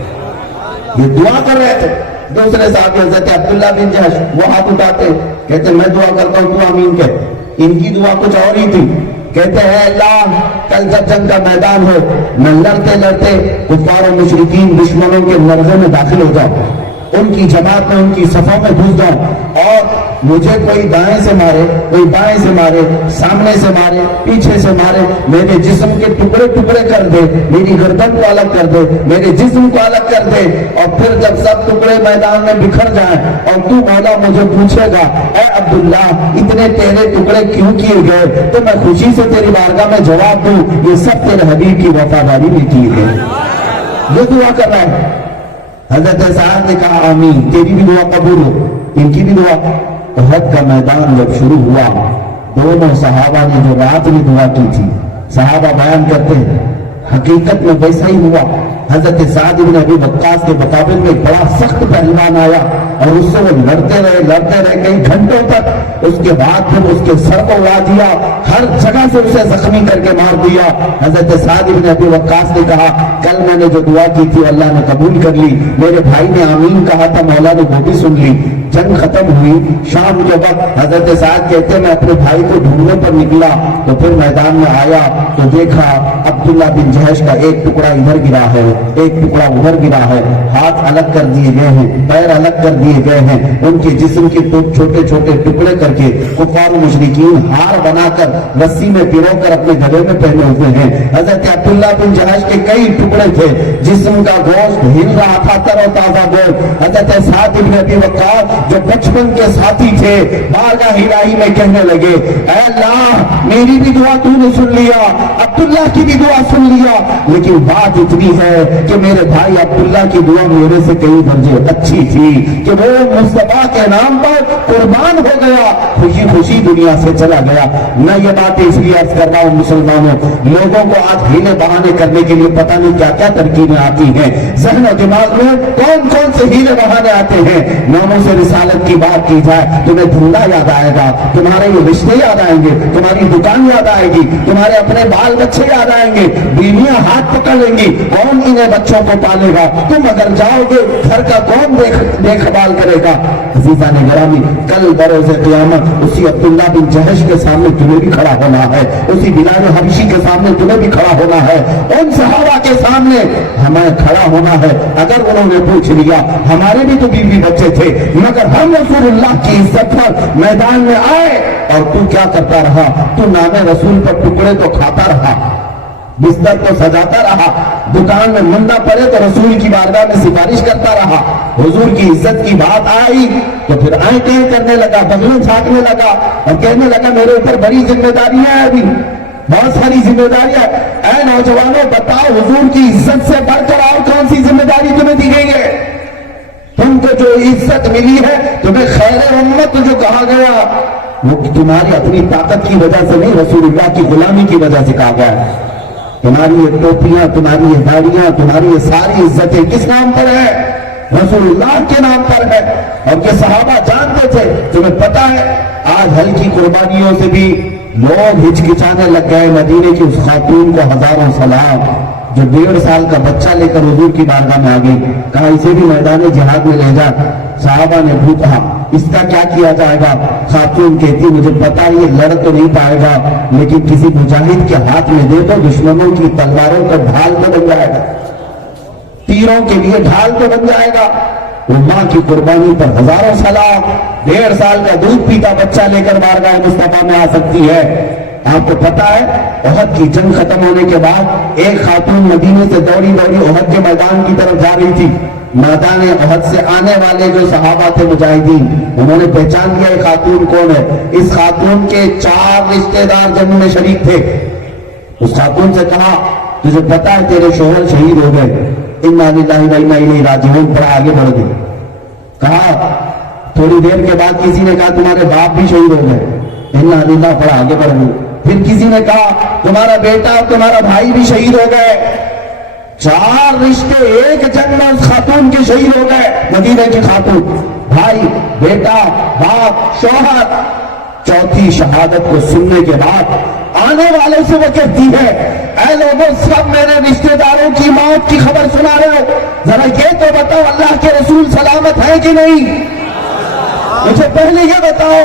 یہ دعا کر رہے تھے۔ دوسرے صحابی حضرت عبداللہ بن جہش، وہ ہاتھ اٹھاتے کہتے میں دعا کرتا ہوں تو آمین کہہ۔ ان کی دعا کچھ اور ہی تھی، کہتے ہیں اللہ کل جب جنگ کا میدان ہو میں لڑتے لڑتے کفار و مشرکین دشمنوں کے لرزے میں داخل ہو جاؤں، ان کی جماعت میں ان کی صفوں میں گھس جاؤں، اور مجھے کوئی دائیں سے مارے کوئی بائیں سے مارے، سامنے سے مارے پیچھے سے مارے، میرے جسم کے ٹکڑے ٹکڑے کر دے، میری گردن کو الگ کر دے، میرے جسم کو الگ کر دے، اور پھر جب سب ٹکڑے میدان میں بکھر جائیں اور تو مولا مجھے پوچھے گا اے عبداللہ اتنے تیرے ٹکڑے کیوں کیے گئے، تو میں خوشی سے تیری بارگاہ میں جواب دوں یہ سب تیرے حبیب کی وفاداری میں کی ہے۔ یہ دعا کر رہا ہے۔ حضرت سعد نے کہا آمین، تیری بھی دعا قبول ہو، ان کی بھی دعا۔ احد کا میدان جب شروع ہوا، دونوں صحابہ نے جو رات میں دعا کی تھی، صحابہ بیان کرتے ہیں حقیقت میں ویسا ہی ہوا۔ حضرت سعد بن ابی وقاص کے مقابل میں بڑا سخت پہلوان آیا اور اس سے وہ لڑتے رہے کئی گھنٹوں تک، اس کے بعد پھر اس کے سر کو اڑا دیا، ہر جگہ سے اسے زخمی کر کے مار دیا۔ حضرت سعد بن ابی وقاص نے کہا کل میں نے جو دعا کی تھی اللہ نے قبول کر لی، میرے بھائی نے آمین کہا تھا مولا نے وہ بھی سن لی۔ جنگ ختم ہوئی، شام کے وقت حضرت سعد کہتے میں اپنے بھائی کو ڈھونڈنے پر نکلا تو پھر میدان میں آیا تو دیکھا عبداللہ بن جہش کا ایک ٹکڑا ادھر گرا ہے، ایک ٹکڑا ادھر گرا ہے، ہاتھ الگ کر دیے گئے ہیں، پیر الگ کر دیے گئے ہیں، ان کے جسم کے چھوٹے چھوٹے ٹکڑے کر کے کفار و مشرکین ہار بنا کر رسی میں پرو کر اپنے گلے میں پہنے ہوئے ہیں۔ حضرت عبداللہ بن جہش کے کئی ٹکڑے تھے، جسم کا گوشت ہل رہا تھا، تر و تازہ گوشت۔ حضرت سعد بن ابی وقاص جو بچپن کے ساتھی تھے بارگاہ الہی میں کہنے لگے اے اللہ میری بھی دعا تو نے سن لیا، عبداللہ کی بھی دعا سن لیا، لیکن بات اتنی ہے کہ میرے بھائی عبداللہ کی دعا میرے سے کئی درجے اچھی تھی کہ وہ مصطفیٰ کے نام پر قربان ہو گیا، خوشی خوشی دنیا سے چلا گیا۔ میں یہ بات اس لیے عرض کر رہا ہوں مسلمانوں، لوگوں کو آج ہیلے بہانے کرنے کے لیے پتہ نہیں کیا کیا ترکیبیں آتی ہیں، ذہن و دماغ میں کون کون سے ہیلے بہانے آتے ہیں۔ ناموں سے رسالت کی بات کی جائے تمہیں دھندا یاد آئے گا، تمہارے یہ رشتے یاد آئیں گے، تمہاری دکان یاد آئے گی، تمہارے اپنے بال بچے یاد آئیں گے، بیویاں ہاتھ پکڑ لیں گی، کون انہیں بچوں کو پالے گا، تم اگر جاؤ گے گھر کا کون دیکھ بھال کرے گا۔ عزیزان گرامی کل بروز قیامت اسی عبداللہ بن جہش کے سامنے تمہیں بھی کھڑا ہونا ہے، اسی بلال حبشی کے سامنے تمہیں بھی کھڑا ہونا ہے، ان صحابہ کے سامنے ہمیں کھڑا ہونا ہے۔ اگر انہوں نے پوچھ لیا ہمارے بھی تو بیوی بچے تھے مگر ہم رسول اللہ کی عزت پر میدان میں آئے اور تو کیا کرتا رہا، تو نام رسول پر ٹکڑے تو کھاتا رہا، بستر کو سجاتا رہا، دکان میں مندا پڑے تو رسول کی بارگاہ میں سفارش کرتا رہا، حضور کی عزت کی بات آئی تو پھر آئیں کرنے لگا، بغلیں چھانٹنے لگا اور کہنے لگا میرے اوپر بڑی ذمہ داریاں ہیں ابھی، بہت ساری ذمہ داریاں. اے نوجوانوں بتاؤ حضور کی عزت سے بڑھ کر اور کون سی ذمہ داری تمہیں دی گئی ہے؟ تم کو جو عزت ملی ہے، تمہیں خیر امت جو کہا گیا، وہ تمہاری اپنی طاقت کی وجہ سے نہیں، رسول اللہ کی غلامی کی وجہ سے کہا گیا ہے. تمہاری یہ ٹوپیاں، تمہاری یہ داڑیاں، تمہاری یہ ساری عزتیں کس نام پر ہے؟ رسول اللہ کے نام پر ہے. اور یہ صحابہ جانتے تھے. تمہیں پتا ہے آج ہلکی قربانیوں سے بھی لوگ ہچکچانے لگ گئے. مدینے کی اس خاتون کو ہزاروں سلام جو 1.5 سال کا بچہ لے کر حضور کی بارگاہ میں آ گئی. کہا اسے بھی میدان جہاد میں لے جا. صحابہ نے پوچھا اس کا کیا کیا جائے گا؟ خاتون کہتی مجھے پتا یہ لڑ تو نہیں پائے گا، لیکن کسی مجاہد کے ہاتھ میں دے تو دشمنوں کی تلواروں کا ڈھال تو بن جائے گا، تیروں کے لیے ڈھال تو بن جائے گا. وہ ماں کی قربانی پر ہزاروں سلام. 1.5 سال کا دودھ پیتا بچہ لے کر بارگاہ مصطفیٰ میں آ سکتی ہے. آپ کو پتا ہے احد کی جنگ ختم ہونے کے بعد ایک خاتون مدینے سے دوڑی احد کے میدان کی طرف جا رہی تھی. میدان احد سے آنے والے جو صحابہ تھے مجاہدین، انہوں نے پہچان لیا یہ خاتون کون ہے. اس خاتون کے 4 رشتہ دار جنگ میں شریک تھے. اس خاتون سے کہا تجھے پتا ہے تیرے شوہر شہید ہو گئے، انا للہ و انا الیہ راجعون. پر آگے بڑھ گئے. کہا تھوڑی دیر کے بعد کسی نے کہا تمہارے باپ بھی شہید ہو گئے، انا للہ. پر آگے بڑھ گئے. پھر کسی نے کہا تمہارا بیٹا اور تمہارا بھائی بھی شہید ہو گئے. 4 رشتے ایک جنگ میں اس خاتون کے شہید ہو گئے. مدینے کی خاتون، بھائی، بیٹا، باپ، شوہر. 4تھی شہادت کو سننے کے بعد آنے والوں سے وہ کہتی ہے اے لوگوں سب میرے رشتہ داروں کی موت کی خبر سنا رہے ہو، ذرا یہ تو بتاؤ اللہ کے رسول سلامت ہے کہ نہیں؟ مجھے پہلے یہ بتاؤ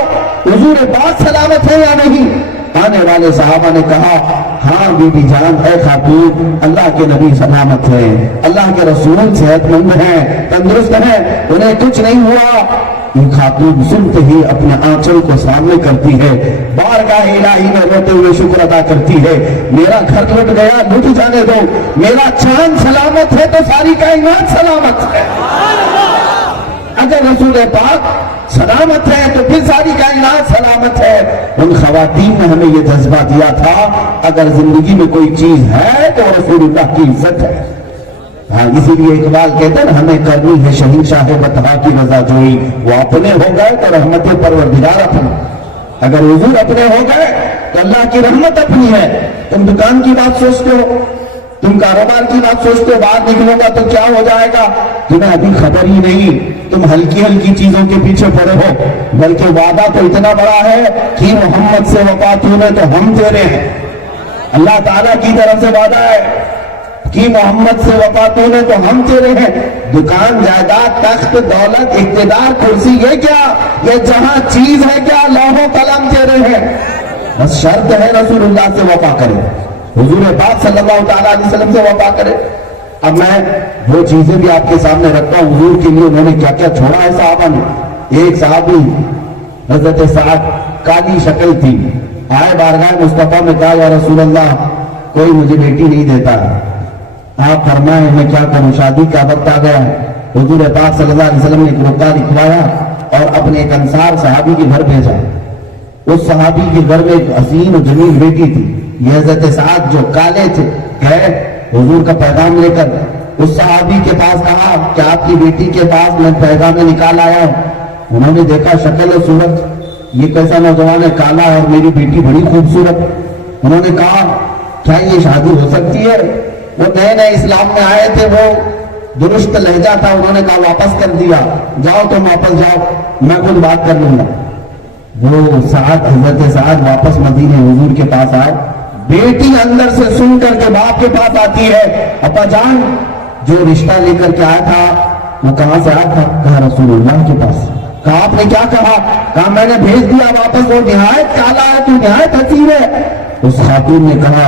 حضور پاک سلامت ہے یا نہیں؟ آنے والے صحابہ نے کہا ہاں بی بی جان اے خاتون، اللہ کے نبی سلامت ہے، اللہ کے رسول صحت مند ہیں، تندرست ہیں، انہیں کچھ نہیں ہوا. یہ خاتون سنتے ہی اپنے آنچل کو سامنے کرتی ہے، بارگاہ الہی میں روتے ہوئے شکر ادا کرتی ہے. میرا گھر لٹ گیا، لٹ جانے دو، میرا چاند سلامت ہے تو ساری کائنات سلامت ہے. اگر رسول پاک سلامت ہے تو پھر ساری کائنات سلامت ہے. ان خواتین نے ہمیں یہ جذبہ دیا تھا اگر زندگی میں کوئی چیز ہے تو رسول اللہ کی عزت ہے. ہاں اسی لیے اقبال کہتے ہیں ہمیں کرنی ہے شہنشاہ بطحا کی رضا جوئی. وہ اپنے ہو گئے تو رحمت پروردگار اپنی. اگر حضور اپنے ہو گئے تو اللہ کی رحمت اپنی ہے. تم دکان کی بات سوچتے ہو، تم کاروبار کی بات سوچتے ہو، باہر نکلو گا تو کیا ہو جائے گا تمہیں ابھی خبر ہی نہیں. تم ہلکی ہلکی چیزوں کے پیچھے پڑے ہو، بلکہ وعدہ تو اتنا بڑا ہے کہ محمد سے وفات ہونے تو ہم تیرے ہیں. اللہ تعالیٰ کی طرف سے وعدہ ہے کہ محمد سے وفات ہونے تو ہم تیرے ہیں. دکان، جائیداد، تخت، دولت، اقتدار، کرسی، یہ کیا؟ یہ جہاں چیز ہے کیا؟ لوح و قلم تیرے ہیں. بس شرط ہے رسول اللہ سے وفا کرے، حضور پاک صلی اللہ تعالیٰ علیہ وسلم سے وفا کرے. اب میں وہ چیزیں بھی آپ کے سامنے رکھتا ہوں حضور کے لیے انہوں نے کیا کیا چھوڑا ہے صحابہ نے. ایک صحابی حضرت سعد، کالی شکل تھی، آئے بارگاہ مصطفیٰ میں کہا یا رسول اللہ کوئی مجھے بیٹی نہیں دیتا، آپ فرمائیں میں کیا کروں، شادی کا وقت آ گیا ہے. حضور پاک صلی اللہ علیہ وسلم نے ایک رکا لکھوایا اور اپنے ایک انصار صحابی کے گھر بھیجا. اس صحابی کے گھر میں ایک حسین و جمیل بیٹی تھی. یہ حضرت سعد جو کالے تھے گئے حضور کا پیغام لے کر اس صحابی کے پاس، کہا کہ آپ کی بیٹی کے پاس میں پیغام نکال آیا ہوں. انہوں نے دیکھا شکل و صورت، یہ کیسا نوجوان ہے، کالا ہے اور میری بیٹی بڑی خوبصورت. انہوں نے کہا کیا یہ شادی ہو سکتی ہے؟ وہ نئے نئے اسلام میں آئے تھے، وہ درست لہجہ تھا. انہوں نے کہا واپس کر دیا، جاؤ تم واپس جاؤ، میں خود بات کر لوں گا. وہ سعد، حضرت سعد واپس مدینے حضور کے پاس آئے. بیٹی اندر سے سن کر کے باپ کے پاس آتی ہے، ابا جان جو رشتہ لے کر کے آیا تھا وہ کہاں سے آیا تھا؟ کہا رسول اللہ کے پاس. کہا آپ نے کیا کہا؟ کہا میں نے بھیج دیا واپس، وہ نہایت کالا ہے، تو نہایت حسین ہے. اس خاتون نے کہا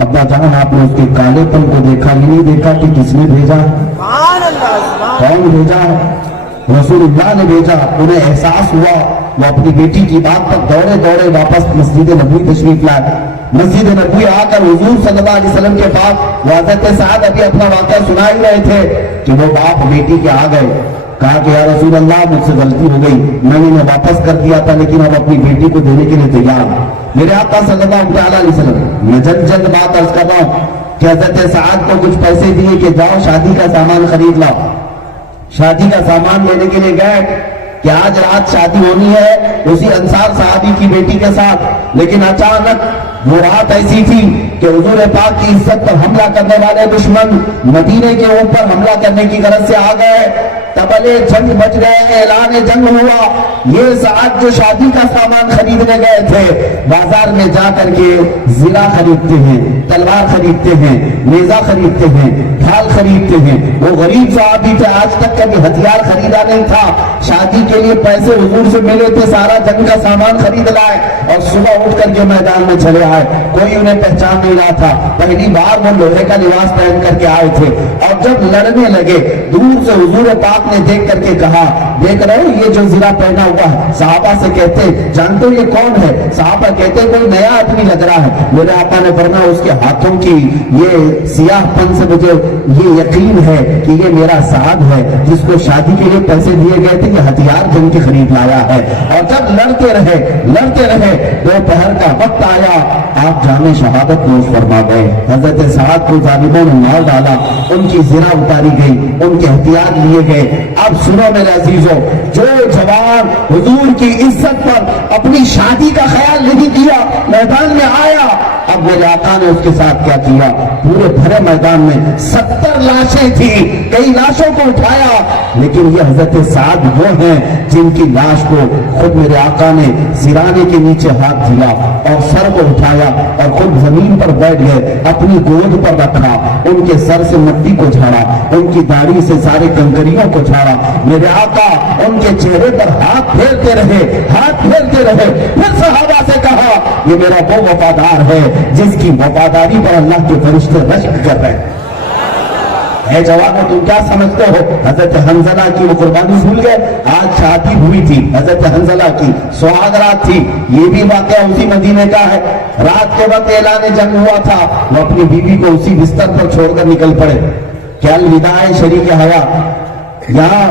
ابا جان آپ نے اس کے کالے پن کو دیکھا ہی نہیں دیکھا کہ کس نے بھیجا، کون بھیجا؟ رسول اللہ نے بھیجا. انہیں احساس ہوا، وہ اپنی بیٹی کی بات پر دوڑے دوڑے واپس مسجد نبوی تشریف لائے. مسجد نبوی آ کر حضور صلی اللہ علیہ وسلم کے پاس حضرت سعد ابھی اپنا واقعہ سنا ہی رہے تھے کہ وہ باپ بیٹی کے آ گئے. کہا کہ یا رسول اللہ مجھ سے غلطی ہو گئی, میں نے انہیں واپس کر دیا تھا لیکن اب اپنی بیٹی کو دینے کے لیے تیار ہوں. میرے آقا صلی اللہ علیہ وسلم, میں جلد بات عرض کر رہا ہوں کہ حضرت سعد کو کچھ پیسے دیے کہ جاؤ شادی کا سامان خرید لاؤ. شادی کا سامان لینے کے لیے گئے کہ آج رات شادی ہونی ہے اسی انصار صحابی کی بیٹی کے ساتھ, لیکن اچانک وہ رات ایسی تھی کہ حضور پاک کی عزت پر حملہ کرنے والے دشمن مدینے کے اوپر حملہ کرنے کی غرض سے آ گئے. تبلے جنگ بچ گئے, اعلان جنگ ہوا. یہ سعد جو شادی کا سامان خریدنے گئے تھے, بازار میں جا کر کے زرہ خریدتے ہیں, تلوار خریدتے ہیں, نیزہ خریدتے ہیں, ڈھال خریدتے ہیں. وہ غریب صحابی تھے, آج تک کبھی ہتھیار خریدا نہیں تھا. شادی کے لیے پیسے حضور سے ملے تھے, سارا جنگ کا سامان خرید لائے اور صبح اٹھ کر کے میدان میں چلے آئے. کوئی انہیں پہچان نہیں رہا تھا, پہلی بار وہ لوہے کا لباس پہن کر کے آئے تھے. اور جب لڑنے لگے دور سے حضور پاک نے دیکھ کر کے کہا, دیکھ رہے یہ جو زرہ پہنا ہوا ہے. صحابہ سے کہتے, جانتے ہو یہ کون ہے؟ صحابہ کہتے کوئی نیا آدمی لگ رہا ہے. میرے آقا نے فرمایا اس کے ہاتھوں کی یہ سیاہ پن سے مجھے یہ یقین ہے کہ یہ میرا سعد ہے جس کو شادی کے لیے پیسے دیے گئے تھے, یہ ہتھیار جنگ کے خرید لایا ہے. اور جب لڑتے رہے دوپہر کا وقت آیا, آپ جامِ شہادت نوش فرما گئے. حضرت سعد کو ظالموں نے مار ڈالا, ان کی زرہ اتاری گئی, ان کے ہتھیار لیے گئے. اب سنو میرے عزیزو, جو جوان حضور کی عزت پر اپنی شادی کا خیال نہیں کیا میدان میں آیا, اب میرے آقا نے اس کے ساتھ کیا کیا, پورے بھرے میدان میں 70 لاشیں تھی, کئی لاشوں کو اٹھایا, لیکن یہ حضرت سعد وہ ہیں جن کی لاش کو خود میرے آقا نے سرانے کے نیچے ہاتھ دیا اور سر کو اٹھایا اور خود زمین پر بیٹھ گئے, اپنی گود پر رکھا, ان کے سر سے مٹی کو جھاڑا, ان کی داڑھی سے سارے کنکریوں کو جھاڑا. میرے آقا ان کے چہرے پر ہاتھ پھیرتے رہے. پھر صحابہ سے کہا, یہ میرا وہ وفادار ہے جس کی وفاداری پر اللہ کے فرشتے رشک کر رہے ہیں. اے جوانو, تم کیا سمجھتے ہو حضرت حنظلہ کی وہ قربانی بھول گئے؟ آج شادی ہوئی تھی حضرت حنظلہ کی, سہاگ رات تھی. یہ بھی واقعہ اسی مدینے کا ہے. رات کے وقت اعلان جنگ ہوا تھا, وہ اپنی بیوی کو اسی بستر پر چھوڑ کر نکل پڑے. کیا الوداع شریک حیات یہاں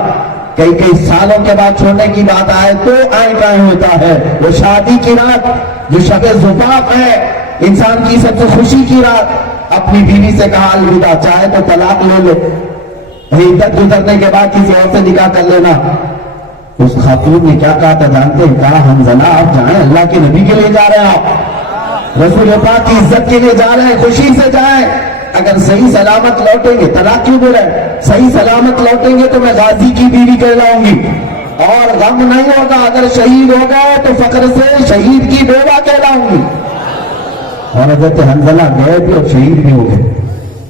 کئی سالوں کے بعد چھوڑنے کی بات آئے تو قائم ہوتا ہے. وہ شادی کی رات جو شب زفاف ہے, انسان کی سب سے خوشی کی رات, اپنی بیوی سے کہا الوداع, چاہے تو طلاق لے لو, عدت گزرنے کے بعد کسی اور سے نکاح کر لینا. اس خاتون نے کیا کہا تھا جانتے ہیں؟ کہا حنظلہ آپ جائیں, اللہ کے نبی کے لیے جا رہے ہیں, آپ رسول پاک کی عزت کے لیے جا رہے ہیں, خوشی سے جائیں. اگر صحیح سلامت لوٹیں گے, طلاق کیوں بولے, صحیح سلامت لوٹیں گے تو میں غازی کی بیوی کہلاؤں گی, اور غم نہیں ہوگا. اگر شہید ہو گئے تو فخر سے شہید کی بیوہ کہلاؤں گی. اور حضرت حنظلہ گئے بھی اور شہید بھی ہو گئے,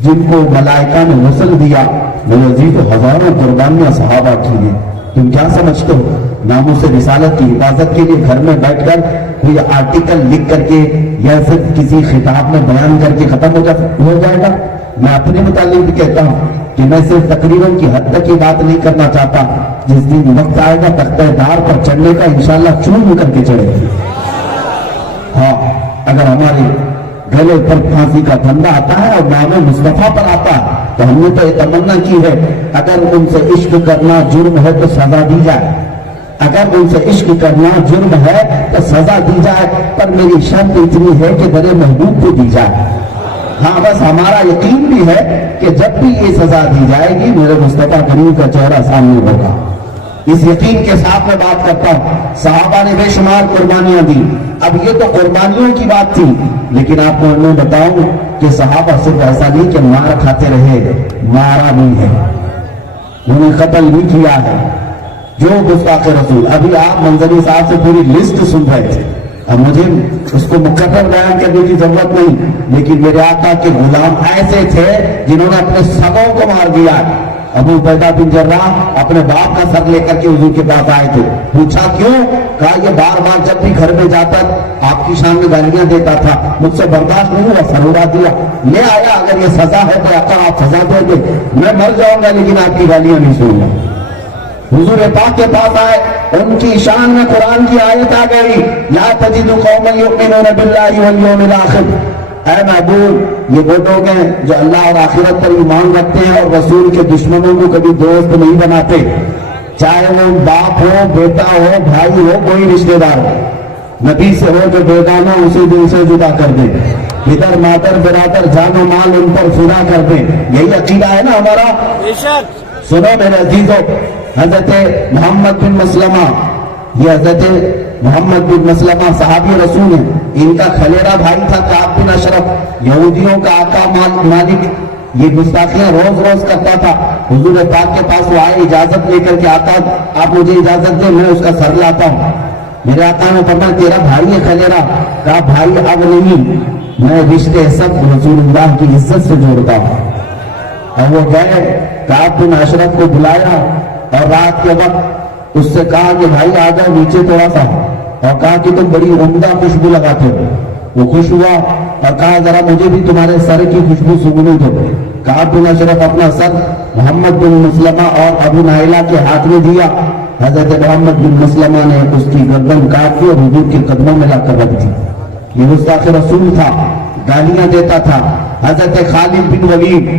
جن کو ملائکہ نے غسل دیا. میرے عزیز, ہزاروں قربانیاں صحابہ کی ہیں. تم کیا سمجھتے ہو ناموں سے رسالت کی حفاظت کے لیے گھر میں بیٹھ کر کوئی آرٹیکل لکھ کر کے یا صرف کسی خطاب میں بیان کر کے ختم ہو جائے گا؟ میں اپنے متعلق بھی کہتا ہوں کہ میں صرف تقریروں کی حد تک کی بات نہیں کرنا چاہتا. جس دن وقت آئے گا تختہ دار پر چڑھنے کا انشاءاللہ چون کر کے چڑھے گا. ہاں, اگر ہمارے گلے پر پھانسی کا پھندا آتا ہے اور نام مصطفیٰ پر آتا ہے تو ہم نے تو یہ تمنا کی ہے, اگر ان سے عشق کرنا جرم ہے تو سزا دی جائے. اگر ان سے عشق کرنا جرم ہے تو سزا دی جائے, پر میری شرط اتنی ہے کہ میرے محبوب کو دی جائے. ہاں, بس ہمارا یقین بھی ہے کہ جب بھی یہ سزا دی جائے گی میرے مصطفیٰ کریم کا چہرہ سامنے ہوگا. اس یقین کے ساتھ میں بات کرتا ہوں. صحابہ نے بے شمار قربانیاں دی. اب یہ تو قربانیوں کی بات تھی, لیکن آپ کو میں بتاؤں کہ صحابہ صرف ایسا نہیں کہ مار کھاتے رہے, مارا نہیں ہے, انہوں نے قتل بھی کیا ہے. جو گستاخ رسول, ابھی آپ منظری صاحب سے پوری لسٹ سن رہے تھے, اب مجھے اس کو مقرر بیان کرنے کی ضرورت نہیں, لیکن میرے آقا کے غلام ایسے تھے جنہوں نے اپنے سگوں کو مار دیا. ابو عبیدہ بن جراح اپنے باپ کا سر لے کر کے حضور کے پاس آئے تھے. پوچھا کیوں؟ کہا یہ بار بار جب بھی گھر میں جاتا آپ کی شان میں گالیاں دیتا تھا, مجھ سے برداشت نہیں ہوا, سر اڑا دیا. لے آیا, اگر یہ سزا ہے تو آقا آپ سزا دیں گے, میں مر جاؤں گا لیکن آپ کی گالیاں نہیں سنوں گا. حضور پاک کے پاس آئے, ان کی شان میں قرآن کی آیت آ گئی, لا تجد قوما یؤمنون باللہ والیوم الآخر. اے محبوب, یہ وہ لوگ ہیں جو اللہ اور آخرت پر ایمان رکھتے ہیں اور رسول کے دشمنوں کو کبھی دوست نہیں بناتے. چاہے وہ باپ ہو، بیٹا ہو، بھائی ہو، کوئی رشتہ دار ہو، نبی سے ہو جو بیگانہ اسی دن سے جدا کر دے، ادھر مادر برادر جان و مال ان پر فدا کر دے. یہی عقیدہ ہے نا ہمارا. سنو میرے عزیزو، حضرت محمد بن مسلمہ، یہ حضرت محمد بن مسلمہ صحابی رسول ہیں. ان کا خلیرہ بھائی تھا کعب بن اشرف، یہودیوں کا آقا مالک. یہ گستاخیاں روز روز کرتا تھا. حضور پاک کے پاس وہ آئے اجازت لے کر کے، آقا آپ مجھے اجازت دیں میں اس کا سر لاتا ہوں. میرے آقا نے فرمایا تیرا بھائی ہے خلیرہ. کہا بھائی اب نہیں، میں رشتے سب رسول اللہ کی عزت سے جوڑتا ہوں. اور وہ گئے، کعب بن اشرف کو بلایا اور رات کے وقت اس سے کہا کہ بھائی آ جاؤ نیچے تھوڑا سا، اور کہا کہ تم بڑی عمدہ خوشبو لگاتے ہو. وہ خوش ہوا اور کہا ذرا مجھے بھی تمہارے سر کی خوشبو سونگنے دو. کعب بن اشرف اپنا سر محمد بن مسلمہ اور ابو نائلہ کے ہاتھ میں دیا. حضرت محمد بن مسلمہ نے اس کی گردن کاٹ دی اور حضور کے قدموں میں لا کر رکھ دی. یہ گستاخ رسول تھا، گالیاں دیتا تھا. حضرت خالد بن ولید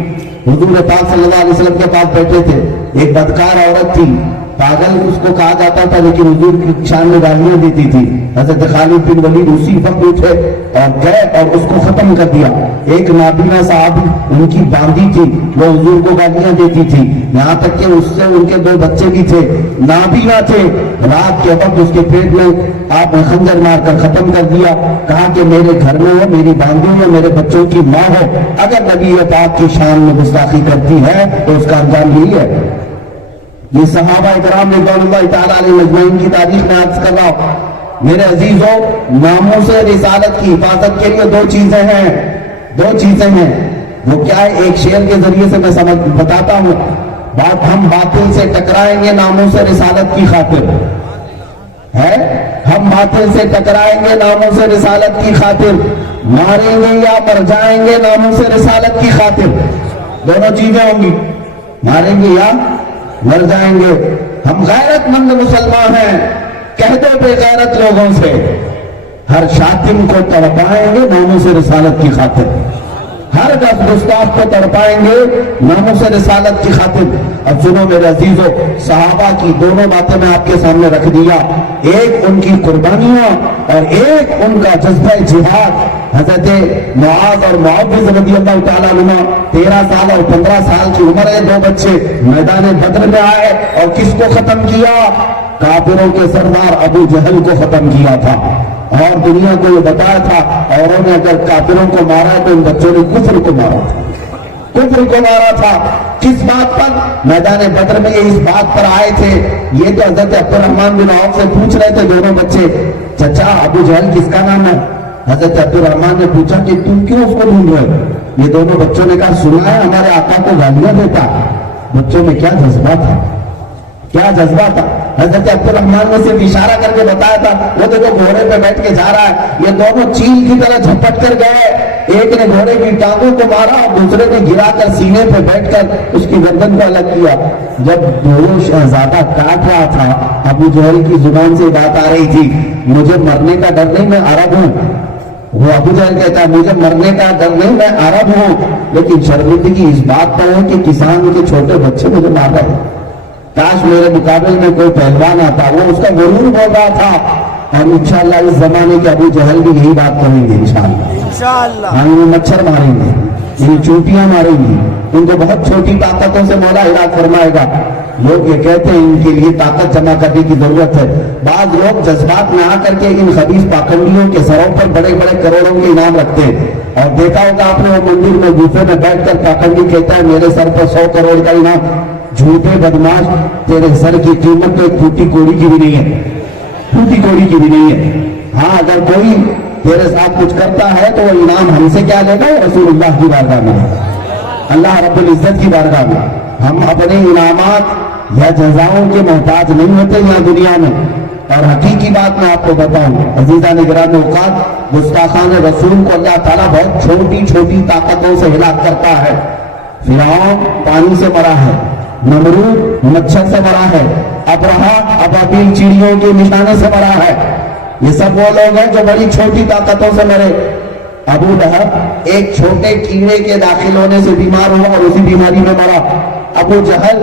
حضور پاک صلی اللہ علیہ وسلم کے پاس بیٹھے تھے. ایک بدکار عورت تھی، پاگل اس کو کہا جاتا تھا، لیکن حضور کی شان میں گالیاں دیتی تھی. حضرت خالد بن ولید اسی وقت اٹھے اور گئے اور اس کو ختم کر دیا. ایک نابینا صحابی ان کی باندھی تھی، وہ حضور کو گالیاں دیتی تھی، یہاں تک کہ اس سے ان کے 2 بچے بھی تھے، نابینا تھے. رات کے وقت اس کے پیٹ میں آپ نے خنجر مار کر ختم کر دیا. کہا کہ میرے گھر میں ہو، میری باندھی ہو، میرے بچوں کی ماں ہو، اگر نبی پاک کی شان میں گستاخی کرتی ہے تو اس کا انجام یہی ہے. یہ صحابہ اکرام رضوان اللہ تعالیٰ علیہ مجمعین کی تاریخ میں عرض کر رہا ہوں. میرے عزیزوں، ناموس رسالت کی حفاظت کے لیے 2 چیزیں ہیں. 2 چیزیں ہیں. وہ کیا ہے؟ ایک شعر کے ذریعے سے میں بتاتا ہوں. ہم باطل سے ٹکرائیں گے ناموس رسالت کی خاطر ہے. ہم باطل سے ٹکرائیں گے ناموس رسالت کی خاطر، ماریں گے یا مر جائیں گے ناموس رسالت کی خاطر. دونوں چیزیں ہوں گی، ماریں گے یا مر جائیں گے. ہم غیرت مند مسلمان ہیں، کہہ دو بے غیرت لوگوں سے، ہر شاتم کو تڑپائیں گے ناموس رسالت کی خاطر، ہر گستاخ کو تڑپائیں گے ناموس رسالت کی خاطر. اب سنو میرے عزیزو، صحابہ کی دونوں باتیں میں آپ کے سامنے رکھ دیا. ایک ان کی قربانیاں اور ایک ان کا جذبہ جہاد. حضرت معاذ اور معوذ رضی اللہ تعالیٰ عنہ 13 سال اور 15 سال کی عمر ہے، 2 بچے میدان بدر میں آئے اور کس کو ختم کیا؟ کافروں کے سردار ابو جہل کو ختم کیا تھا. اور دنیا کو یہ بتایا تھا اوروں نے اگر کافروں کو مارا تو ان بچوں نے کفر کو مارا تھا. کفر کو مارا تھا. کس بات پر؟ میدان بدر میں یہ اس بات پر آئے تھے. یہ تو حضرت عبد الرحمن بن عوف سے پوچھ رہے تھے دونوں بچے، چچا ابو جہل کس کا نام ہے؟ حضرت عبد الرحمن نے پوچھا کہ تم کیوں اس کو ڈھونڈ رہے ہو؟ یہ دونوں بچوں نے کہا سنا ہے ہمارے آقا کو گالیاں دیتا. بچوں میں کیا جذبہ تھا، کیا جذبہ تھا. حضرت عبد الرحمن نے صرف اشارہ کر کے بتایا تھا، وہ دیکھو گھوڑے پہ بیٹھ کے جا رہا ہے. یہ دونوں چیل کی طرح جھپٹ کر گئے. ایک نے گھوڑے کی ٹانگوں کو مارا اور دوسرے نے گرا کر سینے پہ بیٹھ کر اس کی گردن کو الگ کیا. جب دونوں شہزادہ کاٹ رہا تھا، ابو جہل کی زبان سے بات آ رہی تھی، مجھے مرنے کا ڈر نہیں، میں عرب ہوں. وہ ابو جہل کہتا ہے مجھے مرنے کا ڈر نہیں، میں عرب ہوں، لیکن شرمندگی اس بات پر ہے کہ کسان کے چھوٹے بچے مجھے مار رہے ہیں. کاش میرے مقابل میں کوئی پہلوان آتا. وہ اس کا غرور بول رہا تھا. اور انشاءاللہ اس زمانے کے ابو جہل بھی یہی بات کریں گے انشاءاللہ. ہم انہیں مچھر ماریں گے، انہیں چوٹیاں ماریں گی، ان کو بہت چھوٹی طاقتوں سے مولا ہلاک فرمائے گا. لوگ یہ کہتے ہیں ان کے لیے طاقت جمع کرنے کی ضرورت ہے. بعض لوگ جذبات میں آ کر کے ان خبیث پاکھنڈیوں کے سروں پر بڑے بڑے کروڑوں کے انعام رکھتے ہیں. اور دیکھا ہوگا آپ نے وہ مندر میں گوفے میں بیٹھ کر پاکھنڈی کہتا ہے میرے سر پر 100 کروڑ کا انعام. جھوٹے بدماش، تیرے سر کی قیمت تو ایک پھوٹی کوڑی کی بھی نہیں ہے، پھوٹی کوڑی کی بھی نہیں ہے. ہاں اگر کوئی تیرے ساتھ کچھ کرتا ہے تو وہ انعام ہم سے کیا لے گا؟ رسول اللہ کی بارگاہ میں، اللہ رب العزت کی بارگاہ میں. ہم اپنے انعامات یا جزاؤں کے محتاج نہیں ہوتے یہاں دنیا میں. اور حقیقی بات میں آپ کو بتاؤں عزیزان گرامی اوقات، گستاخان رسول کو اللہ تعالیٰ بہت چھوٹی چھوٹی طاقتوں سے ہلاک کرتا ہے. فرعون پانی سے مرا ہے، نمرود مچھر سے مرا ہے، ابرہا ابابیل چڑیوں کے نشانے سے مرا ہے. یہ سب وہ لوگ ہیں جو بڑی چھوٹی طاقتوں سے مرے. ابو لہب ایک چھوٹے کیڑے کے داخل ہونے سے بیمار ہوا اور اسی بیماری میں مرا. ابو جہل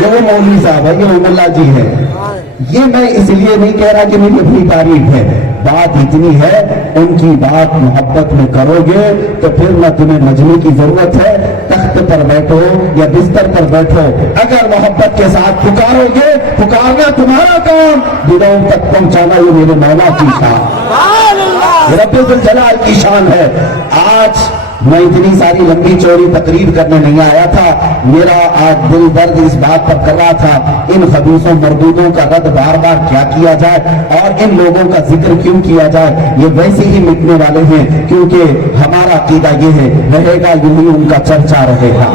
یہ وہ مولوی صاحب ہے، یہ اللہ جی ہے۔ یہ میں اس لیے نہیں کہہ رہا کہ میری اپنی تعریف ہے، بات اتنی ہے ان کی بات محبت میں کرو گے تو پھر نہ تمہیں مجمع کی ضرورت ہے، تخت پر بیٹھو یا بستر پر بیٹھو، اگر محبت کے ساتھ پکارو گے، پکارنا تمہارا کام، دلوں تک پہنچانا یہ میرے مولا کی شان، رب الجلال کی شان ہے۔ آج میں اتنی ساری لمبی چوڑی تقریر کرنے نہیں آیا تھا، میرا آج دل درد اس بات پر کر رہا تھا ان خبیثوں مردودوں کا رد بار بار کیا کیا جائے اور ان لوگوں کا ذکر کیوں کیا جائے، یہ ویسے ہی مٹنے والے ہیں، کیونکہ ہمارا عقیدہ یہ ہے رہے گا یوں ہی ان کا چرچا رہے گا،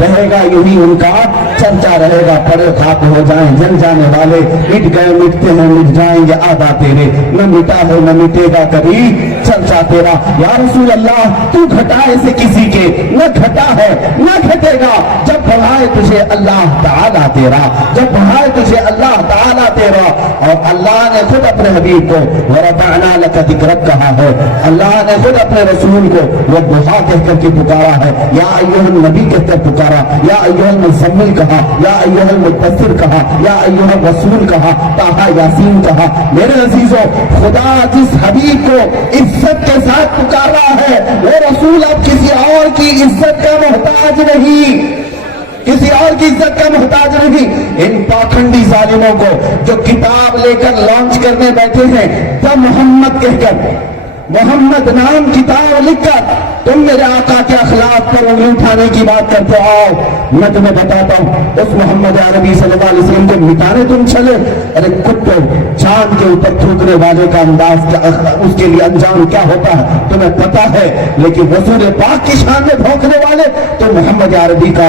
رہے گا یوں ہی ان کا چرچا رہے گا، پڑے خاک ہو جائیں جل جانے والے، مٹ گئے مٹتے ہیں مٹ جائیں گے آدھا تیرے، نہ مٹا ہے نہ مٹے گا کبھی چرچا تیرا۔ یا رسول اللہ تو گھٹائے سے کسی کے نہ گھٹا ہے نہ گھٹے گا، جب بڑھائے تجھے اللہ تعالیٰ تیرا، جب بڑھائے تجھے اللہ تعالیٰ تیرا۔ اور اللہ نے خود اپنے حبیب کو وَرَفَعْنَا لَكَ ذِكْرَكَ کہا ہے، اللہ نے خود اپنے رسول کو وَالضُّحَىٰ کہہ کر کے پکارا ہے، یا ایھا النبی کہہ کر پکارا، یا ایھا المزمل کہا، یا ایھا المدثر کہا، یا ایھا الرسول کہا، طٰہٰ یاسین کہا۔ میرے عزیزوں، خدا جس حبیب کو عزت کے ساتھ پکار رہا ہے وہ رسول اب کسی اور کی عزت کا محتاج نہیں، کسی اور کی عزت کا محتاج نہیں۔ ان پاکھنڈی ظالموں کو جو کتاب لے کر لانچ کرنے بیٹھے ہیں دا محمد کہہ کر، محمد نام کتاب لکھ کر تم میرے آقا کے اخلاق پر انگلی اٹھانے کی بات کرتے آؤ، میں تمہیں بتاتا ہوں اس محمد عربی صلی اللہ علیہ وسلم کو مٹانے تم چلے، ارے کتے چاند کے اوپر تھوکنے والے کا انداز کیا، اس کے لیے انجام کیا ہوتا ہے تمہیں پتا ہے، لیکن رسول پاک کی شان میں بھونکنے والے تو محمد عربی کا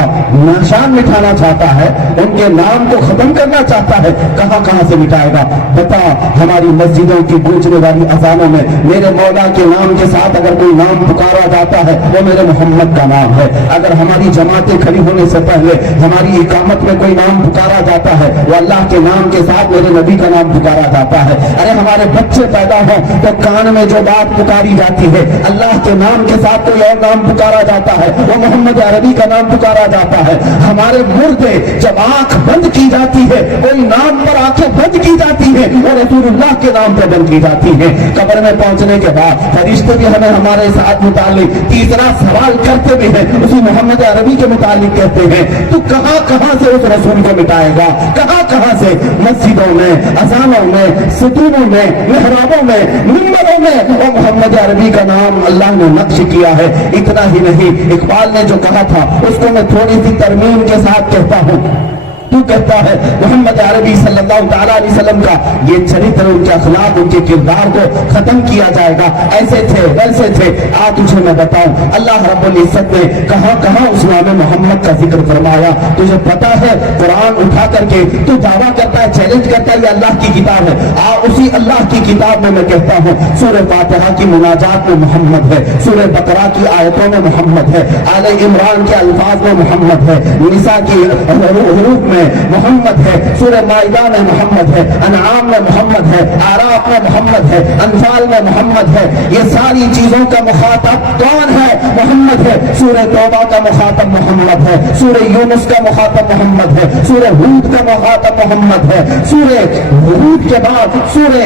شان مٹانا چاہتا ہے، ان کے نام کو ختم کرنا چاہتا ہے، کہاں کہاں سے مٹائے گا بتا۔ ہماری مسجدوں کی گونجنے والی اذانوں میں میرے مولا کے نام کے ساتھ اگر کوئی نام پکارا جاتا ہے وہ میرے محمد کا نام ہے، اگر ہماری جماعتیں کھڑی ہونے سے پہلے ہماری اقامت میں کوئی نام پکارا جاتا ہے وہ اللہ کے نام کے ساتھ میرے نبی کا نام پکارا جاتا ہے۔ ارے ہمارے بچے پیدا ہوں تو کان میں جو بات پکاری جاتی ہے اللہ کے نام کے ساتھ کوئی اور نام پکارا جاتا ہے وہ محمد عربی کا نام پکارا جاتا ہے۔ ہمارے مردے جب آنکھ بند کی جاتی ہے کوئی نام پر آنکھیں بند کی جاتی ہیں وہ رسول اللہ کے نام پر بند کی جاتی ہیں۔ قبر میں پہنچنے کے بعد فرشتے بھی ہمیں ہمارے ساتھ متعلق تیسرا سوال کرتے بھی ہیں، اسی محمد عربی کے متعلق کہتے ہیں تو کہاں کہاں سے اس رسول کو مٹائے گا، کہاں کہاں سے، مسجدوں میں، اذانوں میں، ستونوں میں، محرابوں میں، منبروں میں اور محمد عربی کا نام اللہ نے نقش کیا ہے۔ اتنا ہی نہیں، اقبال نے جو کہا تھا اس کو میں تھوڑی سی ترمیم کے ساتھ کہتا ہوں، تو کہتا ہے محمد عربی صلی اللہ تعالیٰ علیہ وسلم کا یہ چرتر، ان کے اخلاق، ان کے کردار کو ختم کیا جائے گا، ایسے تھے ویسے تھے۔ آج تجھے میں بتاؤں اللہ رب العزت نے کہاں کہاں اس نام محمد کا ذکر فرمایا، تجھے پتا ہے قرآن اٹھا کر کے تو دعویٰ کرتا ہے، چیلنج کرتا ہے یہ اللہ کی کتاب ہے، اسی اللہ کی کتاب میں کہتا ہوں سورہ فاتحہ کی مناجات میں محمد ہے، سورہ بقرہ کی آیتوں میں محمد ہے، آل عمران کے الفاظ میں محمد ہے، نساء کی حروف میں محمد ہے، سورہ مائدہ میں محمد ہے، انعام میں محمد ہے، اعراف میں محمد ہے، انفال میں محمد ہے۔ یہ ساری چیزوں کا مخاطب کون ہے؟ محمد ہے۔ سورہ توبہ کا مخاطب محمد ہے، سورہ یونس کا مخاطب محمد ہے، سورہ ہود کا مخاطب محمد ہے، سورہ ہود کے بعد سورہ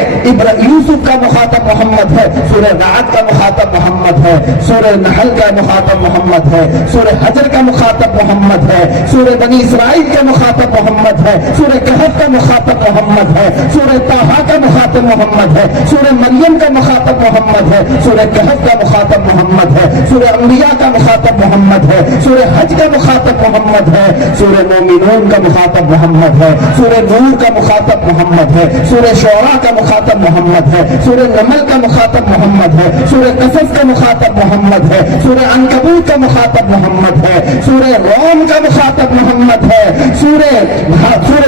یوسف کا مخاطب محمد ہے، سورہ رعد کا مخاطب محمد ہے، سورہ نحل کا مخاطب محمد ہے، سورہ حجر کا مخاطب محمد ہے، سورہ بنی اسرائیل کا مخاطب محمد ہے، سورہ کہف کا مخاطب محمد ہے، سورہ طٰہٰ کا مخاطب محمد ہے، سورہ مریم کا مخاطب محمد ہے، سورہ کہف کا مخاطب محمد ہے، سورہ انبیاء کا مخاطب محمد ہے، سورہ حج کا مخاطب محمد ہے، سورہ مومنون کا مخاطب محمد ہے، سورہ نور کا مخاطب محمد ہے، سورہ شعراء کا مخاطب محمد ہے، سورہ نمل کا مخاطب محمد ہے، سورہ قصص کا مخاطب محمد ہے، سورہ عنکبوت کا مخاطب محمد ہے، سورہ روم کا مخاطب محمد ہے، سورہ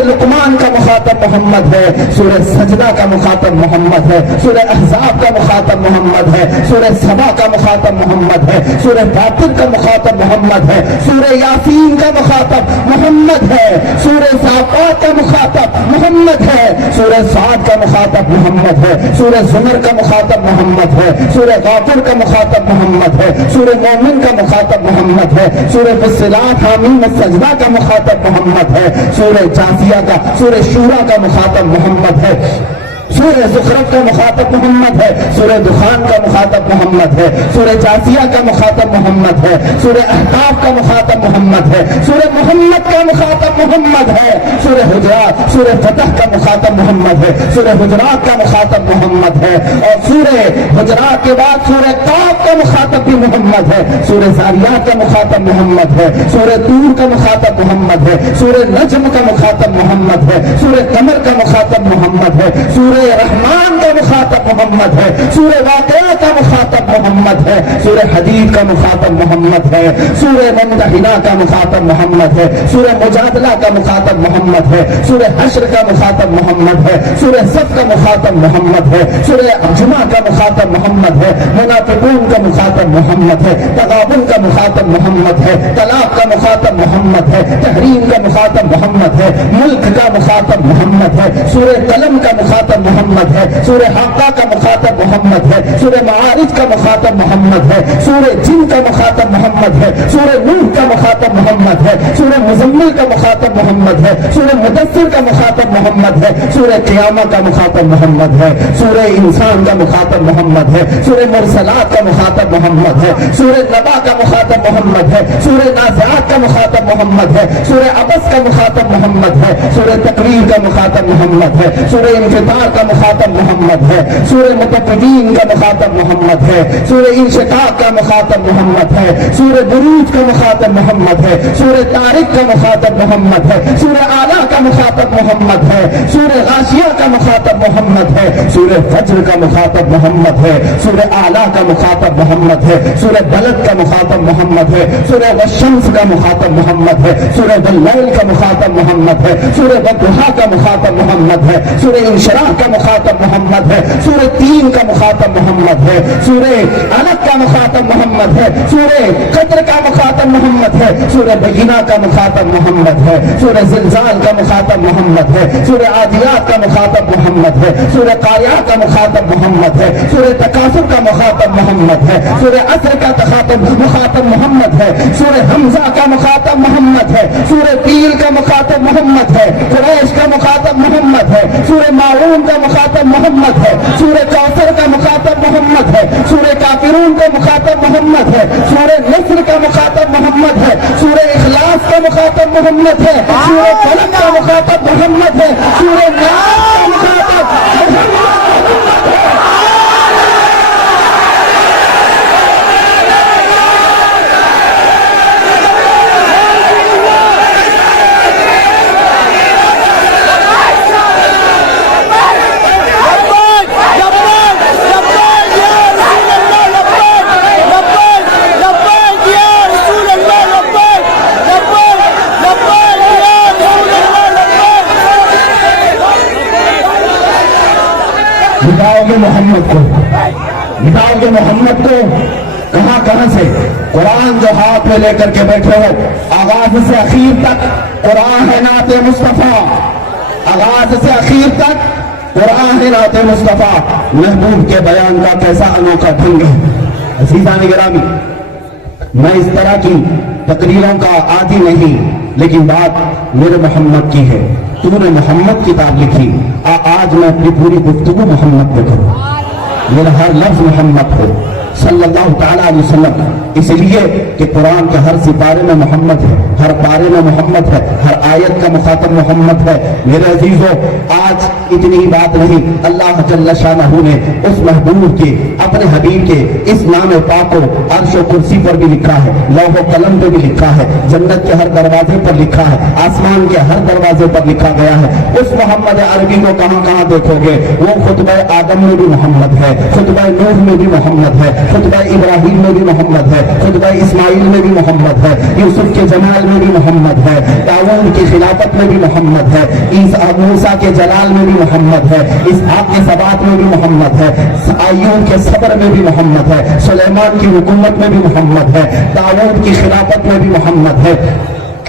لقمان کا مخاطب محمد ہے، سورہ سجدہ کا مخاطب محمد ہے، سورہ احزاب کا مخاطب محمد ہے، سورہ سبا کا مخاطب محمد ہے، سورہ فاطر کا مخاطب محمد ہے، سورہ یاسین کا مخاطب محمد ہے، سورہ صافات کا مخاطب محمد ہے، سورہ صاد کا مخاطب محمد ہے، سورہ زمر کا مخاطب محمد ہے، سورہ غافر کا مخاطب محمد ہے، سورہ مومن کا مخاطب محمد ہے، سورہ فصلات حامیم السجدہ کا مخاطب محمد ہے، ہے، سورہ جاثیہ کا، سورہ شورا کا مخاطب محمد ہے، سورہ زخرف کا مخاطب محمد ہے، سورہ دخان کا مخاطب محمد ہے، سورہ جاثیہ کا مخاطب محمد ہے، سورہ احقاف کا مخاطب محمد ہے، سورہ محمد کا مخاطب محمد ہے، سورہ حجرات، سورہ فتح کا مخاطب محمد ہے، سورہ حجرات کا مخاطب محمد ہے، اور سورہ حجرات کے بعد سورہ قاف کا مخاطب بھی محمد ہے، سورہ زاریات کا مخاطب محمد ہے، سورہ طور کا مخاطب محمد ہے، سورہ نجم کا مخاطب محمد ہے، سورہ قمر کا مخاطب محمد ہے، سورہ رحمان کا مخاطب محمد ہے، سورہ واقعہ کا مخاطب محمد ہے، سورہ حدید کا مخاطب محمد ہے، سورہ ممتحنہ کا مخاطب محمد ہے، سورہ مجادلہ کا مخاطب محمد ہے، سورہ حشر کا مخاطب محمد ہے، سورہ صف کا مخاطب محمد ہے، سورہ جمعہ کا مخاطب محمد ہے، منافقون کا مخاطب محمد ہے، تغابن کا مخاطب محمد ہے، طلاق کا مخاطب محمد ہے، تحریم کا مخاطب محمد ہے، ملک کا مخاطب محمد ہے، سورہ قلم کا مخاطب محمد ہے، سورہ حاقہ کا مخاطب محمد ہے، سورہ معارج کا مخاطب محمد ہے، سورہ جن کا مخاطب محمد ہے، سورہ نوح کا مخاطب محمد ہے، سورہ مزمل کا مخاطب محمد ہے، سورہ مدثر کا مخاطب محمد ہے، سورہ قیامہ کا مخاطب محمد ہے، سورہ انسان کا مخاطب محمد ہے، سورہ مرسلات کا مخاطب محمد ہے، سورہ نبا کا مخاطب محمد ہے، سورہ نازعات کا مخاطب محمد ہے، سورہ عبس کا مخاطب محمد ہے، سورہ تقریر کا مخاطب محمد ہے، سورہ انفطار کا مخاطب محمد ہے، سورہ مطففین کا مخاطب محمد ہے، سورہ انشقاق کا مخاطب محمد ہے، سورہ بروج کا مخاطب محمد ہے، سورہ طارق کا مخاطب محمد ہے، سورہ اعلیٰ کا مخاطب محمد ہے، سورہ غاشیہ کا مخاطب محمد ہے، سورہ فجر کا مخاطب محمد ہے، سورہ اعلیٰ کا مخاطب محمد ہے، سورہ بلد کا مخاطب محمد ہے، سورہ والشمس کا مخاطب محمد ہے، سورہ واللیل کا مخاطب محمد ہے، سورہ والضحیٰ کا مخاطب محمد ہے، سورہ انشراح کا مخاطب محمد ہے، سورہ تین کا مخاطب محمد ہے، سورہ علق کا مخاطب محمد ہے، سورہ قدر کا مخاطب محمد ہے، سورہ بینہ کا مخاطب محمد ہے، سورہ زلزال کا مخاطب محمد ہے، سورہ عادیات کا مخاطب محمد ہے، سورہ قاریات کا مخاطب محمد ہے، سورہ تکاثر کا مخاطب محمد ہے، سورہ عصر کا مخاطب محمد ہے، سورہ حمزہ کا مخاطب محمد ہے، سورہ فیل کا مخاطب محمد ہے، قریش کا مخاطب محمد ہے، سورہ ماعون کا مخاطب محمد ہے، سورہ کوثر کا مخاطب محمد ہے، سورہ کافرون کا مخاطب محمد ہے، سورہ نصر کا مخاطب محمد ہے، سورہ اخلاص کا مخاطب محمد ہے، سورہ فلق کا مخاطب محمد ہے، سورہ ناس کا مخاطب محمد ہے۔ مٹاؤ گے محمد کو، مٹاؤ گے محمد کو کہاں کہاں سے؟ قرآن جو ہاتھ میں لے کر کے بیٹھے ہو، آغاز سے اخیر تک قرآن ہے نعت مصطفیٰ، آغاز سے اخیر تک قرآن ہے نعت مصطفیٰ۔ محبوب کے بیان کا کیسا انوکھا ڈھنگ ہے۔ عزیزان گرامی، میں اس طرح کی تقریروں کا عادی نہیں، لیکن بات میرے محمد کی ہے۔ تو نے محمد کتاب لکھی، آج میں اپنی پوری گفتگو محمد پہ کروں، میرا ہر لفظ محمد ہو صلی اللہ تعالیٰ علیہ وسلم، اس لیے کہ قرآن کے ہر سپارے میں محمد ہے، ہر پارے میں محمد ہے، ہر آیت کا مخاطب محمد ہے۔ میرے عزیزو، آج اتنی ہی بات نہیں، اللہ جل شانہ نے اس محبوب کے، اپنے حبیب کے اس نام پاک کو عرش و کرسی پر بھی لکھا ہے، لوح و قلم پہ بھی لکھا ہے، جنت کے ہر دروازے پر لکھا ہے، آسمان کے ہر دروازے پر لکھا گیا ہے۔ اس محمد عربی کو کہاں کہاں دیکھو گے، وہ خطبہ آدم میں بھی محمد ہے، خطبہ نوح میں بھی محمد ہے، خطبہ ابراہیم میں بھی محمد ہے، خطبہ اسماعیل میں بھی محمد ہے، یوسف کے جمال میں بھی محمد ہے، داؤد کی خلافت میں بھی محمد ہے، موسیٰ کے جلال میں بھی محمد ہے، اسحاق کے ثبات میں بھی محمد ہے، ایوب کے صبر میں بھی محمد ہے، سلیمان کی حکومت میں بھی محمد ہے، داؤد کی خلافت میں بھی محمد ہے۔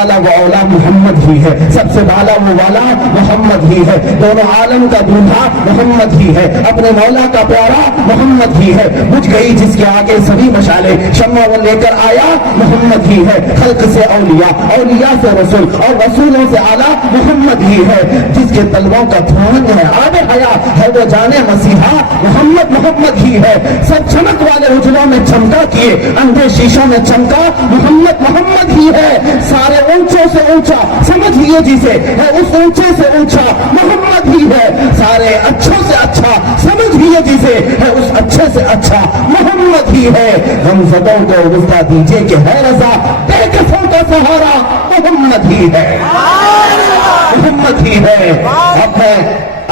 اعلیٰ و اولا محمد ہی ہے, سب سے بالا و والا محمد ہی ہے, دونوں عالم کا دولہا محمد ہی ہے, اپنے مولا کا پیارا محمد ہی ہے. بجھ گئی جس کے آگے سبھی مشالے, شمع وہ لے کر آیا محمد ہی ہے. خلق سے اولیاء, اولیاء سے رسول, اور رسولوں سے اعلیٰ محمد ہی ہے. جس کے تلووں کا دھوان ہے آب حیات ہے وہ جانے مسیحا محمد محمد ہی ہے. سب چمک والے اجلوں میں چمکا کیے, اندھے شیشوں میں چمکا محمد محمد ہی ہے. سارے اونچوں سے اونچا سمجھیے جسے ہے اس اونچے سے اونچا محمد ہی ہے. سارے اچھوں سے اچھا سمجھیے جسے ہے اس اچھے سے اچھا محمد ہی ہے. غمزدوں کو وسطیٰ دیجیے کہ ہے رضا, بے کسوں کا سہارا محمد ہی ہے, محمد ہی ہے. اب میں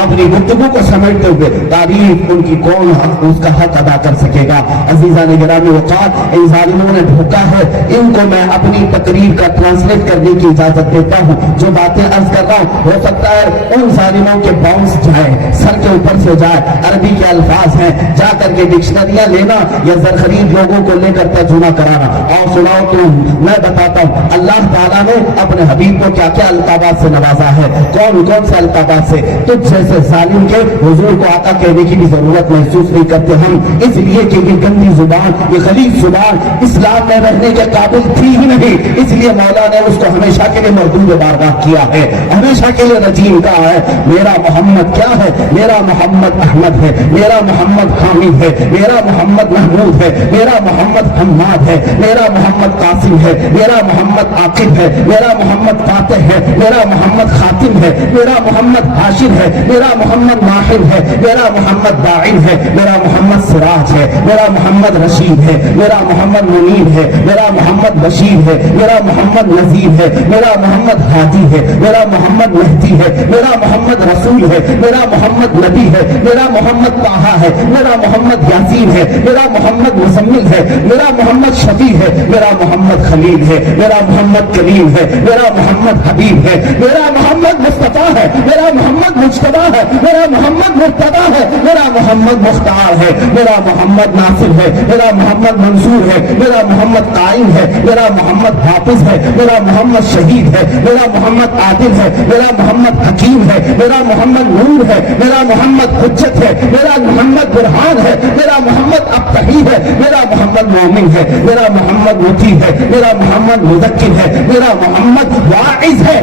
اپنی گفتگو کو سمجھتے ہوئے تعریف ان کی کون اس کا حق ادا کر سکے گا. عزیزان گرامی وقار, ان ظالموں نے دھوکا ہے, ان کو میں اپنی تقریر کا ٹرانسلیٹ کرنے کی اجازت دیتا ہوں. جو باتیں عرض کر رہا ہوں ہو سکتا ہے ان ظالموں کے باؤنس جائے, سر کے اوپر سے جائے. عربی کے الفاظ ہیں, جا کر کے ڈکشنریاں لینا یا زرخرید لوگوں کو لے کر ترجمہ کرانا. اور سناؤ تو میں بتاتا ہوں اللہ تعالیٰ نے اپنے حبیب کو کیا کیا القابات سے نوازا ہے, کون کون سے القابات سے. تو جیسے ظالم کے حضور کو آقا کہنے کی بھی ضرورت محسوس نہیں کرتے ہم, اس لیے کہ یہ گندی زبان, یہ غلیظ زبان اسلام میں رہنے کے قابل تھی ہی نہیں. اس لیے مولا نے اس کو ہمیشہ کے لیے مردود بارگاہ کیا ہے, ہمیشہ کے لیے رجیم کہا ہے. میرا محمد کیا ہے, میرا محمد احمد ہے, میرا محمد حامد ہے, میرا محمد محمود ہے, میرا محمد حماد ہے, میرا محمد قاسم ہے, میرا محمد عاقب ہے, میرا محمد فاتح ہے, میرا محمد خاتم ہے, میرا محمد حاشر ہے, میرا محمد ماہر ہے, میرا محمد داعی ہے, میرا محمد سراج ہے, میرا محمد رشید ہے, میرا محمد منیر ہے, میرا محمد بشیر ہے, میرا محمد نذیر ہے, میرا محمد ہادی ہے, میرا محمد مہدی ہے, میرا محمد رسول ہے, میرا محمد نبی ہے, میرا محمد طٰہٰ ہے, میرا محمد یاسین ہے, میرا محمد مزمل ہے, میرا محمد شفیع ہے, میرا محمد خلیل ہے, میرا محمد کلیم ہے, میرا محمد حبیب ہے, میرا محمد مصطفیٰ ہے, میرا محمد مجتبیٰ ہے, میرا محمد مرتضیٰ ہے, میرا محمد مختار ہے, میرا محمد ناصر ہے, میرا محمد منصور ہے, میرا محمد قائم ہے, میرا محمد حافظ ہے, میرا محمد شہید ہے, میرا محمد عادل ہے, میرا محمد حکیم ہے, میرا محمد نور ہے, میرا محمد حجت ہے, میرا محمد برہان ہے, میرا محمد ابتہی ہے, میرا محمد مومن ہے, میرا محمد مطیع ہے, میرا محمد مذکر ہے, میرا محمد واعظ ہے,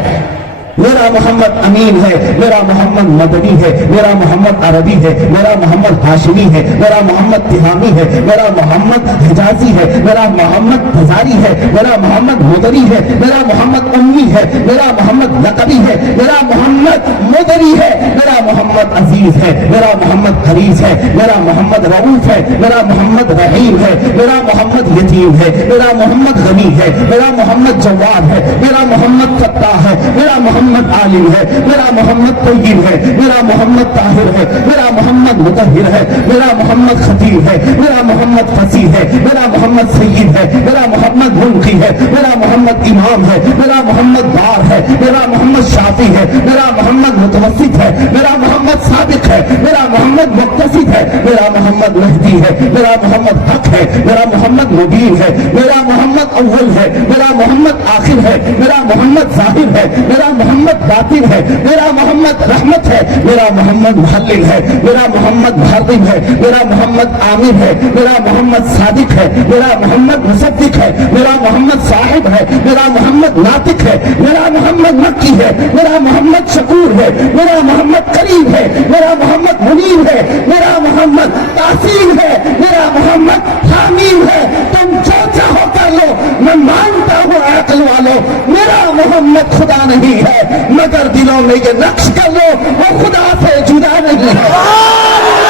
میرا محمد امین ہے, میرا محمد مدنی ہے, میرا محمد عربی ہے, میرا محمد ہاشمی ہے, میرا محمد تہامی ہے, میرا محمد حجازی ہے, میرا محمد ہزاری ہے, میرا محمد مدری ہے, میرا محمد امی ہے, میرا محمد لقبی ہے, میرا محمد مدری ہے, میرا محمد عزیز ہے, میرا محمد حریص ہے, میرا محمد رؤوف ہے, میرا محمد رحیم ہے, میرا محمد یتیم ہے, میرا محمد غنی ہے, میرا محمد جواد ہے, میرا محمد فتاح ہے, میرا محمد عالم ہے, میرا محمد طیب ہے, میرا محمد طاہر ہے, میرا محمد مطہر ہے, میرا محمد خطیب ہے, میرا محمد فصیح ہے, میرا محمد سید ہے, میرا محمد منقی ہے, میرا محمد امام ہے, میرا محمد بار ہے, میرا محمد شافی ہے, میرا محمد متوسط ہے, میرا محمد صادق ہے, میرا محمد مقتصد ہے, میرا محمد مہدی ہے, میرا محمد حق ہے, میرا محمد مبین ہے, میرا محمد اول ہے, میرا محمد آخر ہے, میرا محمد ظاہر ہے, میرا محمد باطن ہے, میرا محمد رحمت ہے, میرا محمد محلل ہے, میرا محمد محرم ہے, میرا محمد عامر ہے, میرا محمد صادق ہے, میرا محمد مصدق ہے, میرا محمد صاحب ہے, میرا محمد ناطق ہے, میرا محمد مکی ہے, میرا محمد شکور ہے, میرا محمد کریم ہے, میرا محمد منیر ہے, میرا محمد تحسین ہے, میرا محمد حامیم ہے. تم جو چاہو کر لو, میں مانتا ہوں عقل والو میرا محمد خدا نہیں ہے, مگر دلوں میں یہ نقش کر لو وہ خدا سے جدا نہیں ہے.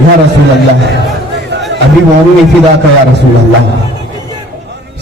یا رسول اللہ, ابھی مومن فدا کا یا رسول اللہ.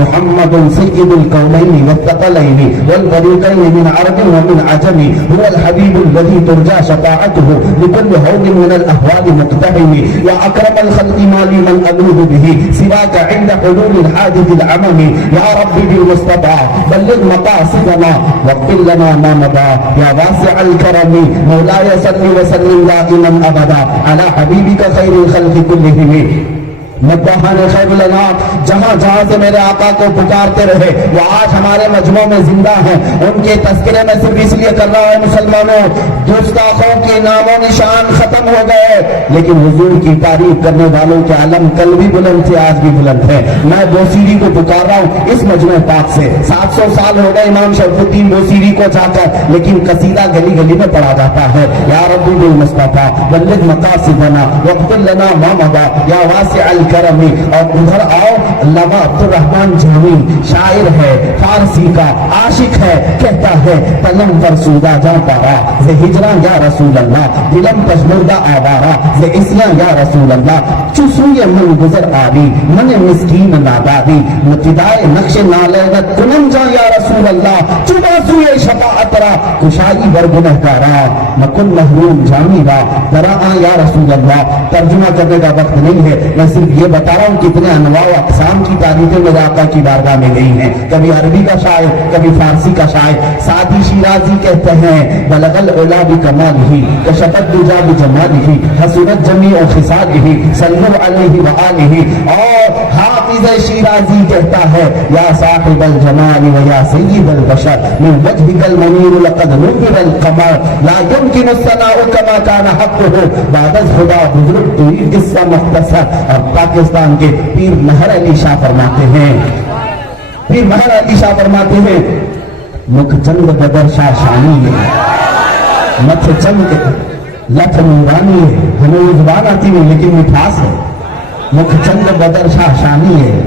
محمد سید الکونین والثقلین والفریقین من عرب ومن عجم هو الحبیب الذی ترجى شفاعته لكل هول من الاهوال مقتحم یا اکرم الخلق ما لي من الوذ به سواك عند حلول الحادث العمم یا رب بالمصطفى بلغ مقاصدنا واغفر لنا ما مضى یا واسع الكرم مولاي صل وسلم دائما ابدا على حبيبك خير الخلق كلهم مداحان خیر الانام جہاں جہاں سے میرے آقا کو پکارتے رہے وہ آج ہمارے مجموع میں زندہ ہیں. ان کے تذکرے میں صرف اس لیے کر رہا ہے مسلمانوں، گستاخوں کے نام و نشان ختم ہو گئے، لیکن حضور کی تعریف کرنے والوں کے علم کل بھی بلند تھے، آج بھی بلند ہے. میں بوسیری کو پکار رہا ہوں اس مجمع پاک سے. 700 سال ہو گئے امام شرف الدین بوسیری کو جا کر، لیکن قصیدہ گلی گلی میں پڑھا جاتا ہے. یا ربی بالمصطفیٰ بلغ مقاصدنا واغفر لنا ما مضى یا واسع کرمی. اور ادھر آؤ، علامہ عبدالرحمن جامی شاعر ہے، فارسی کا عاشق ہے، کہتا ہے تلم فرسودہ جا پارا ز ہجراں یا رسول اللہ، دلم پشمردہ آوارا ز اسیاں یا رسول اللہ، چسوی من گزر آری من مسکین ناداری، متدائے نقش نالینت کنم جا یا رسول اللہ، چبا سوی شفاعت را کشائی بر گنہگارا مکن محروم جامی را درا یا رسول اللہ. ترجمہ کرنے کا وقت نہیں ہے، میں صرف یہ بتا رہا ہوں کتنے انواع و اقسام کی تعریفیں میرے آقا کی بارگاہ میں گئی ہیں. کبھی عربی کا شاعر، کبھی فارسی کا شاعر. سعدی شیرازی کہتے ہیں بلغ العلا بکمالہ کشف الدجا بجمالہ حسنت جمیع خصالہ صلوا علیہ وآلہ. اور حافظ شیرازی کہتا ہے یا صاحب الجمال و یا سید البشر من وجهک المنیر لقد نور القمر لا يمکن الثناء كما كان حقه بعد خدا بزرگ تو یہ قصہ مختصر. اور پاکستان کے پیر مہر علی شاہ فرماتے ہیں، پیر مہر علی شاہ فرماتے ہیں مکھ چند بدر شاہ شانی ہے، متھ چند لٹھ نورانی ہے. ہمیں وہ زبان آتی نہیں لیکن مٹھاس ہے. مکھ چند بدر شاہ شانی ہے،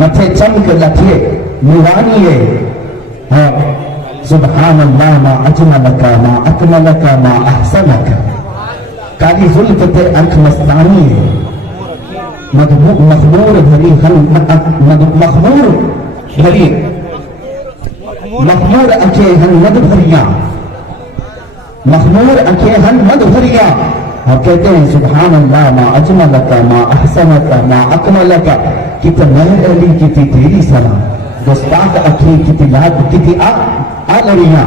متھے چمک لٹھے نورانی ہے. سبحان اللہ ما اجملک ما اکملک ما احسنک. کالی زلف تے انکھ مستانی ہے، مخمور بھری مخمور بھری مخمور اکھے ہن مد بھریاں، مخمور اکھے ہن مد بھریاں. اور کہتے ہیں سبحان اللہ ما اجملک ما احسنک ما اکملک. کتنا مہر علی کتی تیری سنا گستاخ اکھی کتی لاد کتی آ لڑیاں.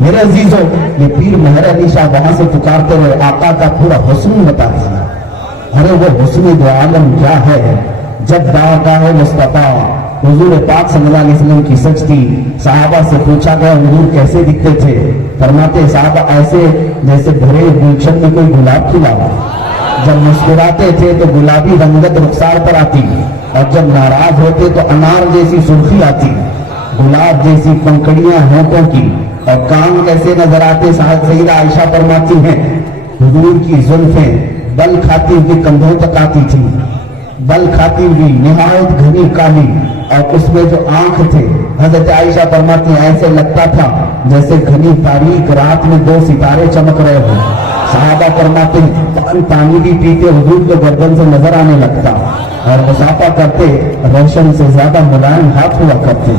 میرے عزیزوں یہ پیر مہر علی شاہ وہاں سے پکارتے ہوئے آقا کا پورا حسن بتا دیا. ارے وہ حسن دو عالم کیا ہے جب بارگاہ مصطفیٰ حضور پاک صلی اللہ علیہ وسلم کی سجدی. صحابہ سے پوچھا گیا حضور کیسے دکھتے تھے؟ فرماتے صحابہ ایسے جیسے بھرے گلشن میں کوئی گلاب کھلا ہو. جب مسکراتے تھے تو گلابی رنگت رخسار پر آتی، اور جب ناراض ہوتے تو انار جیسی سرخی آتی، گلاب جیسی پنکھڑیاں ہونٹوں کی. اور کان کیسے نظر آتے؟ سیدہ عائشہ فرماتی ہیں حضور کی زلفیں بل کھاتی ہوئی کندھوں تک آتی تھی، بل کھاتی ہوئی نہایت گھنی کالی. اور اس میں جو آنکھ تھے حضرت عائشہ فرماتی ہیں ایسے لگتا تھا جیسے گھنی تاریک رات میں 2 ستارے چمک رہے ہوں. صحابہ فرماتے ہیں پانی بھی پیتے حضور کے گردن سے نظر آنے لگتا، اور مسافہ کرتے روشن سے زیادہ ملائم ہاتھ ہوا کرتے.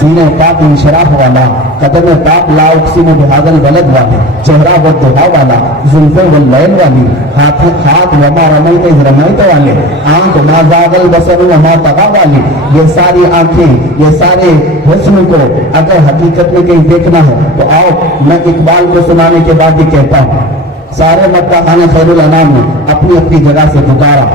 سینے پاک انشراح والا، قدم پاک لا اقسم بہذا البلد والے، چہرہ والضحا والا، زلفیں واللیل والی، ہاتھ وما رمیت اذ رمیت والے، آنکھ ما زاغ البصر وما طغی والی. یہ ساری آنکھیں، یہ سارے حسن کو اگر حقیقت میں کہیں دیکھنا ہے تو آؤ میں اقبال کو سنانے کے بعد ہی کہتا ہوں. سارے مکہ خانے خیر الانام نے اپنی اپنی جگہ سے پکارا.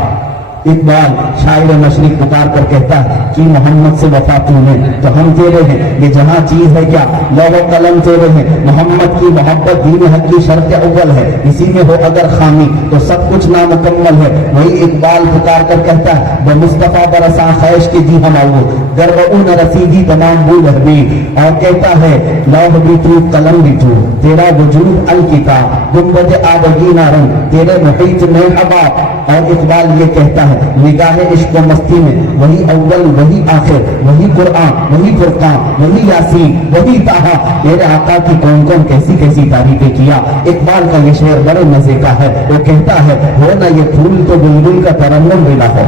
اقبال شاعر مشرق پکار کر کہتا ہے کہ محمد سے وفا تمہیں تو ہم تیرے ہیں. یہ جہاں چیز ہے کیا لوح و قلم تیرے ہیں. محمد کی محبت دین حق کی شرط اول ہے، اسی میں ہو اگر خامی تو سب کچھ نامکمل ہے. وہی اقبال پکار کر کہتا ہے بمصطفیٰ برساں خیش کے دی ہم آؤ در رؤون رسیدی تمام بول حبی. اور کہتا ہے لوح بھی تو قلم بھی تو تیرا وجود الکتاب گنبد آبگینہ رنگ تیرے محیط میں ہوا. اور اقبال یہ کہتا ہے نگاہ عشق و مستی میں وہی اول وہی آخر وہی قرآن وہی فرقان وہی یاسین وہی طٰہٰ. میرے آقا کی کون کون کیسی کیسی تعریفیں کیا. اقبال کا یہ شعر بڑے مزے کا ہے. وہ کہتا ہے ہو نہ یہ پھول تو بلبل کا ترنم بھی نہ ہو.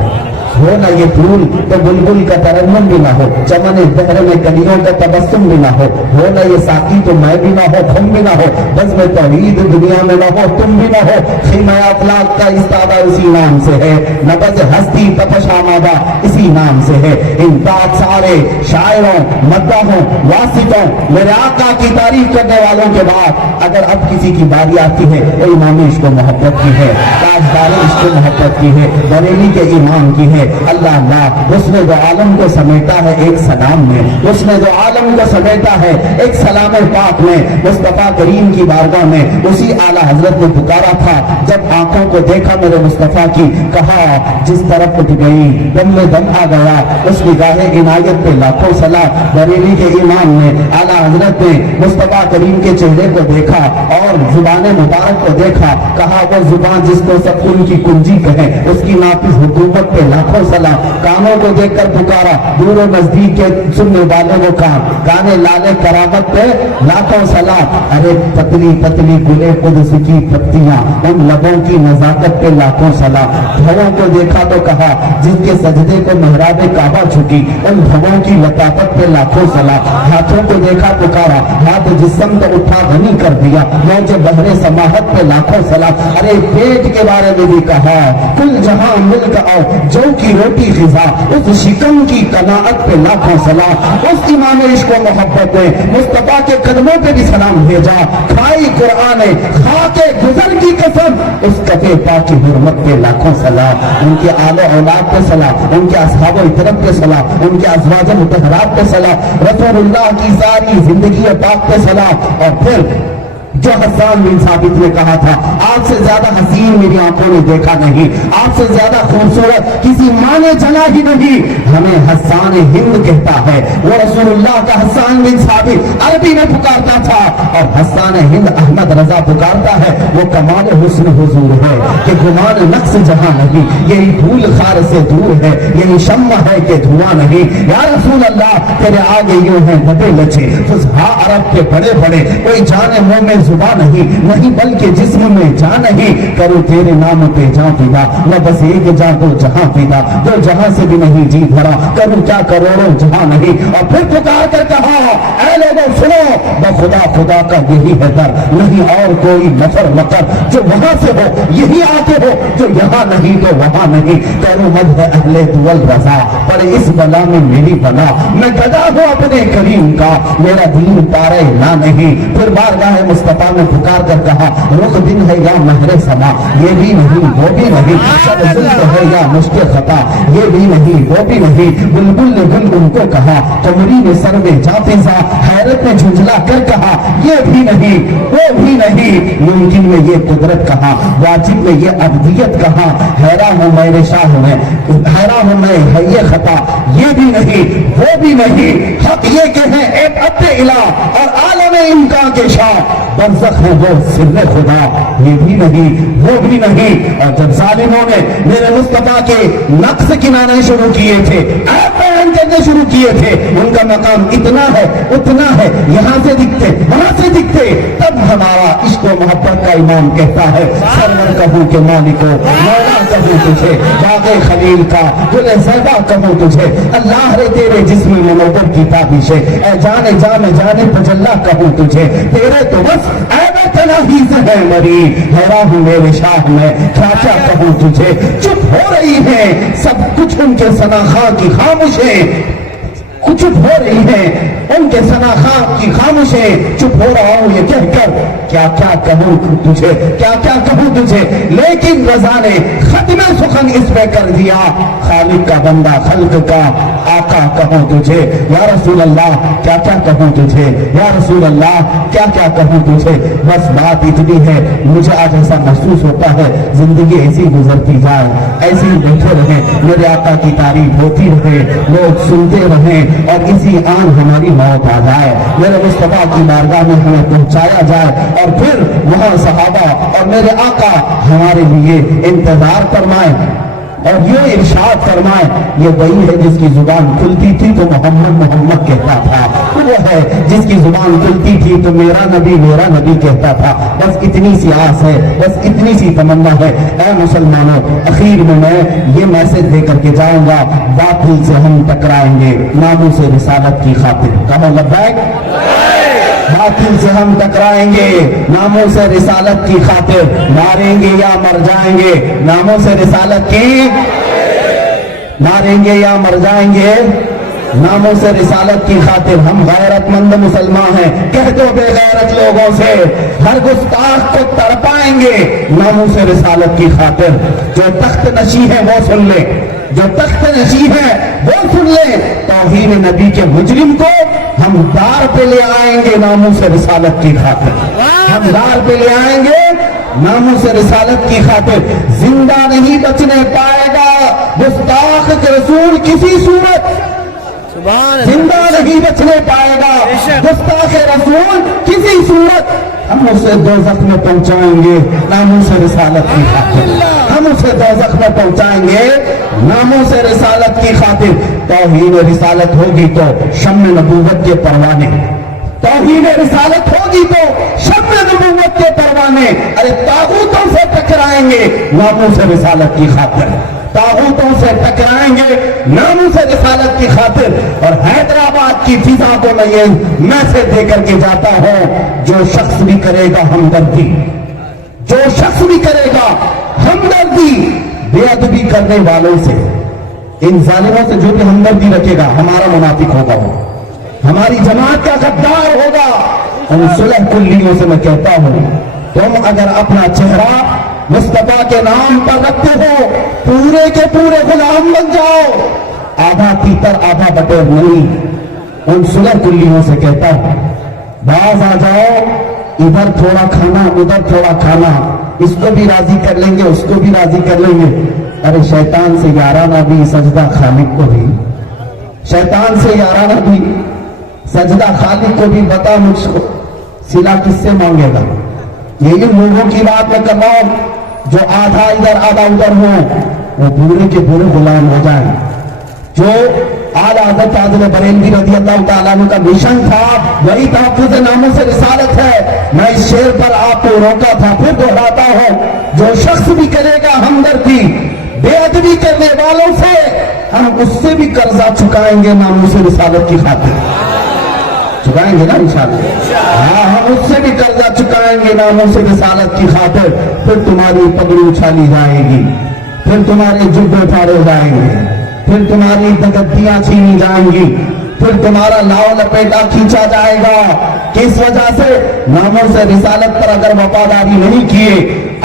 ہو نہ یہ پھول تو بلبل کا ترنم بھی نہ ہو، چمن بہر میں کلیوں کا تبسم بھی نہ ہو نہ یہ ساقی تو میں بھی نہ ہو، تم بھی نہ ہو، بس میں توحید دنیا میں نہ ہو، تم بھی نہ ہو، خیمہ اطلاق کا استادہ اسی نام سے ہے، نبض ہستی تپش آمادہ اسی نام سے ہے۔ ان پاک سارے شاعروں، مداحوں، واسطوں، میرے آقا کی تعریف کرنے والوں کے بعد اگر اب کسی کی باری آتی ہے، وہ امام عشق و محبت کی ہے، تاجدار عشق و محبت کی ہے، بریلی کے امام کی ہے۔ اللہ اللہ، اس نے جو عالم کو سمیٹا ہے ایک سلام میں، اس نے جو عالم کو سمیٹا ہے ایک سلام پاک میں، مصطفیٰ کریم کی بارگاہ میں اسی اعلیٰ حضرت نے پکارا تھا جب آنکھوں کو دیکھا میرے مصطفیٰ کی، کہا جس طرف اٹھ گئی دم میں دم آ گیا، اس نگاہ عنایت پہ لاکھوں سلام۔ بریلی کے امام نے، اعلیٰ حضرت نے مصطفیٰ کریم کے چہرے کو دیکھا اور زبان مبارک کو دیکھا، کہا وہ زبان جس کو سب ان کی کنجی کہے، اس کی نافذ حکومت پہ لاکھوں سلام۔ کانوں کو دیکھ کر پکارا، دور و نزدیک کے سننے والے وہ کان، کانے لالے کرامت پہ لاکھوں سلام۔ ارے پتلی پتلی گلے قدس کی پتیاں، ان لبوں کی نزاکت پہ لاکھوں سلام۔ بھووں کو دیکھا تو کہا جن کے سجدے کو محراب کعبہ جھکی، ان بھووں کی لطافت پہ لاکھوں سلام۔ ہاتھوں کو دیکھا پکارا، ہاتھ جسم کو اٹھا غنی کر دیا، موج بحر سماحت پہ لاکھوں سلام۔ ارے پیٹ کے بارے میں بھی کہا کل جہاں مل کا آؤ، جو کی روٹی غذا، اس شکم کی قناعت پہ لاکھوں سلام۔ اس امام عشق و محبت نے مصطفیٰ کے قدموں پہ بھی سلام بھیجا، کھائی قرآن خا کے گزر کی قسم، اس کفے پاک کی حرمت پہ لاکھوں سلام۔ ان کے آل و اولاد پہ سلام، ان کے اصحاب و اطرت پہ سلام، ان کے ازواج مطہرات پہ سلام، رسول اللہ کی ساری زندگی پاک پہ سلام۔ اور پھر جو حسان بن ثابت نے کہا تھا آپ سے زیادہ حسین میری آنکھوں نے دیکھا نہیں، آپ سے زیادہ خوبصورت کسی ماں نے جنا ہی نہیں، ہمیں حسان ہند کہتا ہے۔ وہ رسول اللہ کا حسان بن ثابت عربی میں پکارتا تھا، اور حسان ہند احمد رضا پکارتا ہے وہ کمال حسن حضور ہے کہ گمان نقص جہاں نہیں، یہی دھول خار سے دور ہے، یہی شمع ہے کہ دھواں نہیں۔ یا رسول اللہ تیرے آگے یوں ہیں بڑے لچے فصحا عرب کے بڑے بڑے، کوئی جانے منہ میں زباں نہیں بلکہ جسم میں جان نہیں، کرو تیرے نام پہ جان پیدا، نہ بس ایک جان تو جہاں پیدا، جو جہاں سے بھی نہیں جی بھرا، کروں کیا کروڑوں جہاں نہیں۔ اور پھر پکار کر کہا اے لوگوں سنو، بخدا خدا کا یہی ہے در، نہیں اور کوئی نفر مکر، جو وہاں سے ہو یہی آتے ہو، جو یہاں نہیں تو وہاں نہیں، کروں مدح اہل دول رضا، پڑے اس بلا میں میری بلا، میں گدا ہوں اپنے کریم کا، میرا دین پارے نہ نہیں۔ پھر بارگاہ مصطفیٰ نے پکار کر کہا رخ دن ہے یا مہر سما، یہ بھی نہیں وہ بھی نہیں، شب ظلم ہے یا مشکل خطا، یہ بھی نہیں وہ بھی نہیں۔ بلبل نے گل ان کو کہا، قمری نے سر میں جا فضا، حیرت نے جھنجھلا کر کہا یہ بھی نہیں وہ بھی نہیں۔ ممکن میں یہ قدرت کہا، واجب میں یہ ابدیت کہا، حیران ہوں میرے شاہ میں، حیران ہوں میں ہے یہ خطا، یہ بھی نہیں وہ بھی نہیں۔ حق یہ کہ ہے ایک اب الہ اور عالم امکان کے شاہ، برزخ ہے وہ سر خدا، یہ بھی نہیں وہ بھی نہیں۔ اور جب ظالموں نے میرے مصطفیٰ کے نقص گنانے شروع کیے تھے، عیب بیان کرنے شروع کیے تھے، ان کا مقام اتنا ہے اتنا ہے، یہاں سے دکھتے وہاں سے دکھتے، تب ہمارا عشق و محبت کا امام کہتا ہے سرور کہوں کہ مالکو، مولا کہوں تجھے، باغ خلیل کا گل زیبا کہوں تجھے، اللہ رے تیرے جسم منور کی تابش ہے، اے جانے جان جانے تجلا کہوں تجھے، تیرے تو بس عیب تناہی سے ہے مری، حیران ہوں میرے شاہ میں کیا کیا کہوں تجھے۔ چپ ہو رہی ہے سب کچھ ان کے ثناخواں کی خاموشیں، چپ ہو رہی ہیں ان کے ثناخواں کی خاموشیں، چپ ہو رہا ہوں یہ کہہ کر کیا کیا کہوں تجھے، کیا کیا کہوں تجھے، لیکن رضا نے ختم سخن اس پہ کر دیا، خالق کا بندہ خلق کا آقا کہوں تجھے، یا رسول اللہ کیا کیا کہوں تجھے، یا رسول اللہ کیا کیا کہوں تجھے۔ بس بات اتنی ہے، مجھے آج ایسا محسوس ہوتا ہے زندگی ایسی گزرتی جائے، ایسے ہی بیٹھے رہیں، میرے آقا کی تعریف ہوتی رہے، لوگ سنتے رہیں، اور اسی آن ہماری موت آ جائے، میرے مصطفیٰ کی بارگاہ میں ہمیں پہنچایا جائے، اور پھر وہاں صحابہ اور میرے آقا ہمارے لیے انتظار فرمائیں۔ اور یہ ارشاد فرمائے یہ وہی ہے جس کی زبان کھلتی تھی تو محمد محمد کہتا تھا، وہ ہے جس کی زبان کھلتی تھی تو میرا نبی کہتا تھا۔ بس اتنی سی آس ہے، بس اتنی سی تمنا ہے۔ اے مسلمانوں، اخیر میں یہ میسج دے کر کے جاؤں گا، باطل سے ہم ٹکرائیں گے ناموس رسالت کی خاطر۔ کہو لبیک۔ باطل سے ہم ٹکرائیں گے ناموس رسالت کی خاطر، ماریں گے یا مر جائیں گے ناموس رسالت کی، ماریں گے یا مر جائیں گے ناموس رسالت کی خاطر۔ ہم غیرت مند مسلمان ہیں، کہہ دو بے غیرت لوگوں سے، ہر گستاخ کو تڑپائیں گے ناموس رسالت کی خاطر۔ جو تخت نشی ہے وہ سن لے، جو تخت نشی ہے وہ سن لے، توہین نبی کے مجرم کو ہم دار پہ لے آئیں گے ناموس رسالت کی خاطر، ہم دار پہ لے آئیں گے ناموس رسالت کی خاطر۔ زندہ نہیں بچنے پائے گا گستاخ کے رسول کسی صورت، زندہ نہیں بچنے پائے گا گستاخ رسول کسی صورت۔ ہم اسے دوزخ میں پہنچائیں گے ناموس رسالت کی خاطر، ہم اسے دوزخ میں پہنچائیں گے ناموس رسالت کی خاطر۔ توہین رسالت ہوگی تو شم نبوت کے پروانے، توہین رسالت ہوگی تو شم نبوت کے پروانے، ارے طاغوتوں سے ٹکرائیں گے ناموس رسالت کی خاطر، طاغوتوں سے ٹکرائیں گے ناموس رسالت کی خاطر۔ اور حیدرآباد کی فضا کو میں یہ میسج دے کر کے جاتا ہوں، جو شخص بھی کرے گا ہمدردی، جو شخص بھی کرے گا ہمدردی بے ادبی کرنے والوں سے، ان ظالموں سے جو بھی ہمدردی رکھے گا ہمارا منافق ہوگا، وہ ہماری جماعت کا غدار ہوگا۔ ان صلح کلیوں سے میں کہتا ہوں، تم اگر اپنا چہرہ مصطفیٰ کے نام پر رکھتے ہو پورے کے پورے غلام بن جاؤ، آدھا تیتر آدھا بٹیر نہیں۔ ان صلح کلیوں سے کہتا ہوں باز آ جاؤ، ادھر تھوڑا کھانا ادھر تھوڑا کھانا، اس کو بھی راضی کر لیں گے اس کو بھی راضی کر لیں گے۔ ارے شیطان سے یارانہ بھی سجدہ خالق کو بھی، شیطان سے یارانہ بھی سجدہ خالق کو بھی، بتا مجھ کو صلہ کس سے مانگے گا؟ یہی لوگوں کی بات میں کر رہا ہوں جو آدھا ادھر آدھا ادھر ہوں، وہ پورے کے پورے غلام ہو جائیں۔ جو اعلیٰ حضرت فاضل بریلوی رضی اللہ تعالیٰ عنہ کا مشن تھا وہی تحفظ ناموس رسالت ہے۔ میں اس شعر پر آپ کو روکا تھا، پھر دہراتا ہوں، جو شخص بھی کرے گا ہمدردی بے ادبی کرنے والوں سے، ہم اس سے بھی قرضہ چکائیں گے ناموس رسالت کی خاطر، چکائیں گے نا انشاءاللہ، ہاں ہم اس سے بھی قرضہ چکائیں گے ناموس رسالت کی خاطر۔ پھر تمہاری پگڑی اچھالی جائے گی، پھر تمہارے جبے پھاڑے جائیں گے، پھر تمہاری تگدیاں چھینی جائیں گی، پھر تمہارا لاؤ لپیٹا کھینچا جائے گا۔ کس وجہ سے؟ ناموس رسالت پر اگر وفاداری نہیں کیے،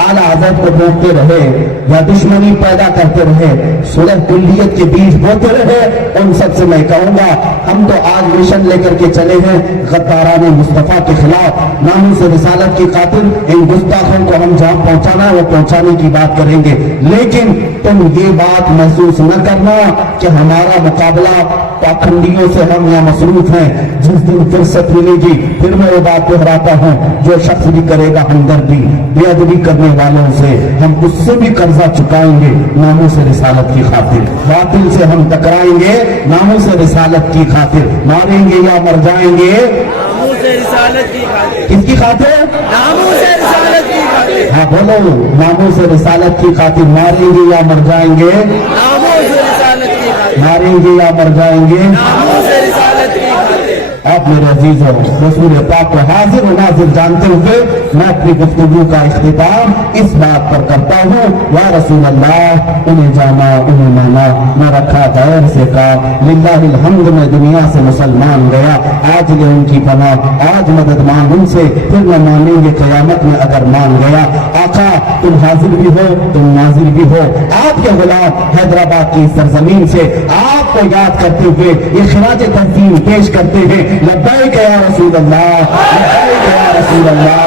اعلیٰ حضرت کو بوتے رہے یا دشمنی پیدا کرتے رہے، صلح کلیت کے بیج بوتے رہے، ان سب سے میں کہوں گا ہم تو آج مشن لے کر کے چلے ہیں غداران مصطفیٰ کے خلاف، ناموس رسالت کی خاطر ان گستاخوں کو ہم جہاں پہنچانا ہے وہ پہنچانے کی بات کریں گے۔ لیکن تم یہ بات محسوس نہ کرنا کہ ہمارا مقابلہ پاکھنڈیوں سے ہم یہاں مصروف ہیں، جس دن فرصت ملے گی پھر میں وہ بات دہراتا ہوں، جو شخص بھی کرے گا ہمدردی بے ادبی کرنے والوں سے، ہم اس سے بھی قرضہ چکائیں گے ناموس رسالت کی خاطر، باطل سے ہم ٹکرائیں گے ناموس رسالت کی خاطر، ماریں گے یا مر جائیں گے ناموس رسالت کی خاطر۔ کس کی خاطر؟ ناموس رسالت کی خاطر۔ ہاں بولو، ناموس رسالت کی خاطر ماریں گے یا مر جائیں گے ناموس رسالت کی خاطر، ماریں گے یا مر جائیں گے ناموس رسالت کی خاطر۔ اب میرے عزیزوں، رسول پاک کو حاضر و ناظر جانتے ہوئے میں اپنی گفتگو کا اختتام اس بات پر کرتا ہوں، یا رسول اللہ انہیں جانا انہیں مانا، نہ رکھا غیر سے کام، للہ الحمد میں دنیا سے مسلمان گیا، آج لے ان کی پناہ، آج مدد مانگ ان سے، پھر نہ مانیں گے قیامت میں اگر مان گیا۔ آقا تم حاضر بھی ہو تم ناظر بھی ہو، آپ کے غلام حیدرآباد کی سرزمین سے آپ کو یاد کرتے ہوئے یہ خراج تحسین پیش کرتے ہیں، لبیک یا رسول اللہ، لبیک یا رسول اللہ۔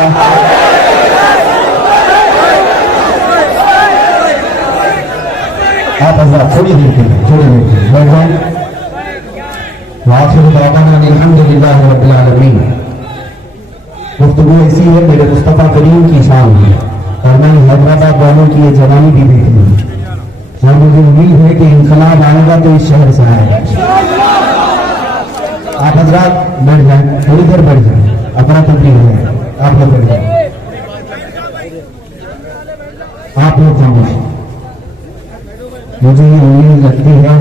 آپ حضرات تھوڑی دیر کے لیے تھوڑی دیر کے لیے بیٹھ جائیں۔ وآخر دعوانا الحمدللہ رب العالمین۔ گفتگو ایسی ہے میرے مصطفیٰ کریم کی شان ہے، اور میں حیدرآباد والوں کی یہ جوانی بھی دیکھ لوں، اور مجھے امید ہے کہ انقلاب آئے گا تو اس شہر سے آئے گا. آپ حضرات بیٹھ جائیں, تھوڑی دیر بیٹھ جائیں, اپنا تبدیل ہو جائے, آپ لوگ بیٹھ جائیں, آپ لوگ خاموش. مجھے یہ امید لگتی ہے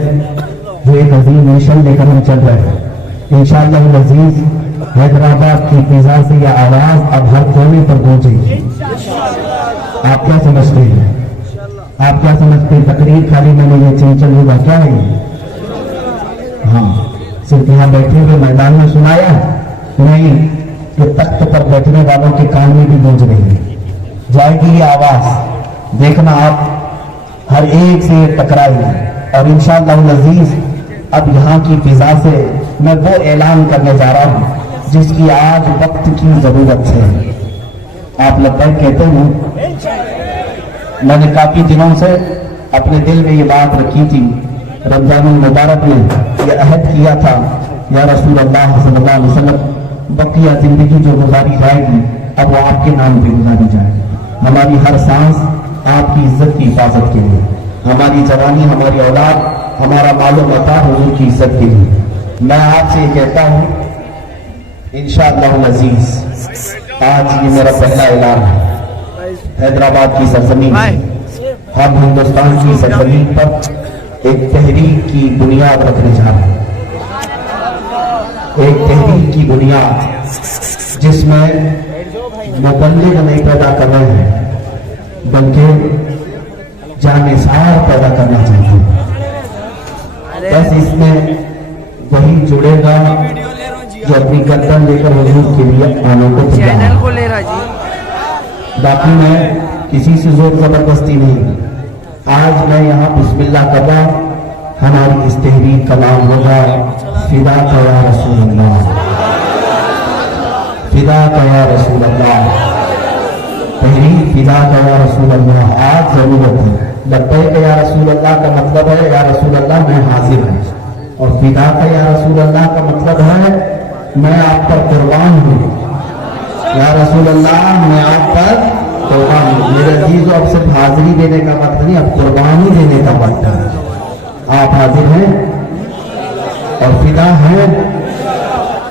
جو ایک عظیم مشن لے کر ہم چل رہے ہیں, انشاءاللہ العزیز حیدرآباد کی فضا سے یہ آواز اب ہر کونے پر پہنچے گی. آپ کیا سمجھتے ہیں؟ آپ کیا سمجھتے ہیں تقریر خالی میں نے یہ چنچل ہوگا کیا ہے؟ ہاں, صرف یہاں بیٹھے ہوئے میدان میں سنایا نہیں, کہ تخت پر بیٹھنے والوں کے کان میں بھی گونج رہی ہے. جائے گی یہ آواز, دیکھنا آپ ہر ایک سے یہ ٹکرائے گی. اور انشاءاللہ العزیز اب یہاں کی فضا سے میں وہ اعلان کرنے جا رہا ہوں جس کی آج وقت کی ضرورت ہے. آپ لبیک کہتے ہیں. میں نے کافی دنوں سے اپنے دل میں یہ بات رکھی تھی, رمضان المبارک میں یہ عہد کیا تھا, یا رسول اللہ صلی اللہ علیہ وسلم بقیہ زندگی جو گزاری جائے گی اب وہ آپ کے نام پہ گزاری جائے گی. ہماری ہر سانس آپ کی عزت کی حفاظت کے لیے, ہماری جوانی, ہماری اولاد, ہمارا مال و متاع حضور کی عزت کے لیے. میں آپ سے یہ کہتا ہوں انشاءاللہ العزیز آج یہ میرا پہلا اعلان ہے. حیدرآباد کی سرزمین, ہم ہندوستان کی سرزمین پر ایک تحریک کی بنیاد رکھنے جا رہے ہیں. ایک تحریک کی بنیاد جس میں مبلغ نہیں پیدا کر رہے ہیں بلکہ جانثار پیدا کرنا چاہتے ہیں. بس اس میں وہی جڑے گا جو اپنی گردن لے کر حضور کے لیے آنے کو تیار ہے. باقی میں کسی سے زور زبردستی نہیں. آج میں یہاں بسم اللہ کر رہا, ہماری اس تحریک کا نام ہوگا فداک یا رسول اللہ, فداک یا رسول اللہ. تحریک فداک یا رسول اللہ آج ضرورت ہے. لبیک یا رسول اللہ کا مطلب ہے یا رسول اللہ میں حاضر ہوں, اور فداک یا رسول اللہ کا مطلب ہے میں آپ پر قربان ہوں. یا رسول اللہ میں آپ پر قربان ہوں. میرے عزیزو اب صرف حاضری دینے کا وقت نہیں, اب قربانی دینے کا وقت ہے. آپ حاضر ہیں اور فدا ہیں.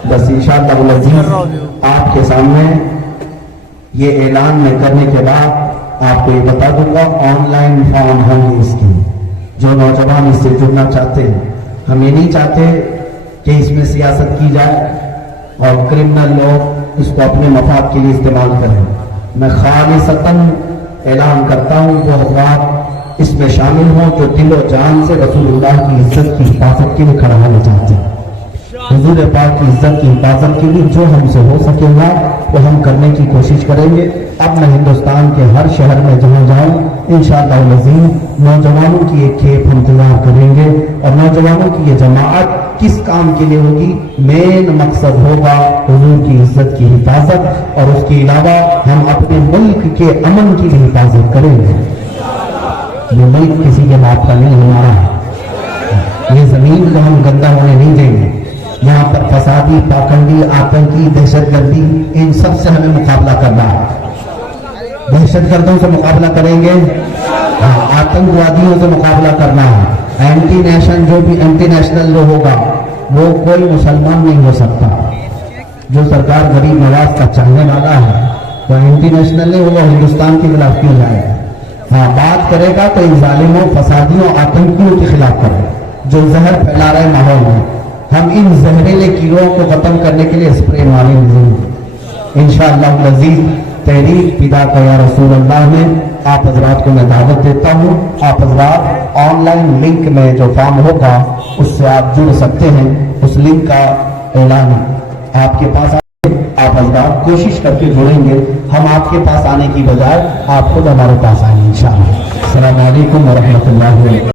بس انشاءاللہ العزیز آپ کے سامنے یہ اعلان میں کرنے کے بعد آپ کو یہ بتا دوں گا, آن لائن فارم ہوں اس کی. جو نوجوان اس سے جڑنا چاہتے ہیں, ہم یہ نہیں چاہتے کہ اس میں سیاست کی جائے اور کرمنل لوگ اس کو اپنے مفاد کے لیے استعمال کریں. میں خالصتاً اعلان کرتا ہوں وہ حضرات اس میں شامل ہوں جو دل و جان سے رسول اللہ کی عزت کی حفاظت کے لیے کھڑا ہونا چاہتے ہیں. حضور پاک کی عزت کی حفاظت کے لیے جو ہم سے ہو سکے گا وہ ہم کرنے کی کوشش کریں گے. اب میں ہندوستان کے ہر شہر میں جہاں جاؤں انشاءاللہ العزیز نوجوانوں کی ایک کھیپ ہم تیار کریں گے, اور نوجوانوں کی یہ جماعت کس کام کے لیے ہوگی؟ مین مقصد ہوگا حضور کی عزت کی حفاظت, اور اس کے علاوہ ہم اپنے ملک کے امن کی بھی حفاظت کریں گے. یہ ملک کسی کے باپ کا نہیں, ہمارا ہے. یہ زمین کو ہم گندا ہونے نہیں دیں گے. یہاں پر فسادی, پاکندی, آتنکی, دہشت گردی, ان سب سے ہمیں مقابلہ کرنا ہے. دہشت گردوں سے مقابلہ کریں گے, آتنکوادیوں سے مقابلہ کرنا ہے. اینٹی نیشنل جو ہوگا وہ کوئی مسلمان نہیں ہو سکتا. جو سرکار غریب نواز کا چاہنے والا ہے وہ اینٹی نیشنل نہیں, وہ ہندوستان کے خلاف کیوں جائے گا. ہاں, بات کرے گا تو ان ظالموں, فسادیوں, آتنکیوں کے خلاف کرے جو زہر پھیلا رہے ماحول میں. ہم ان زہریلے کیڑوں کو ختم کرنے کے لیے اسپرے ماریں گے انشاءاللہ العزیز. تحریک فداک یا رسول اللہ میں آپ حضرات کو میں دعوت دیتا ہوں. آپ حضرات آن لائن لنک میں جو فارم ہوگا اس سے آپ جڑ سکتے ہیں. اس لنک کا اعلان آپ کے پاس آپ حضرات کوشش کر کے جڑیں گے. ہم آپ کے پاس آنے کی بجائے آپ خود ہمارے پاس آئیں گے انشاءاللہ. السلام علیکم ورحمۃ اللہ وبرکاتہ.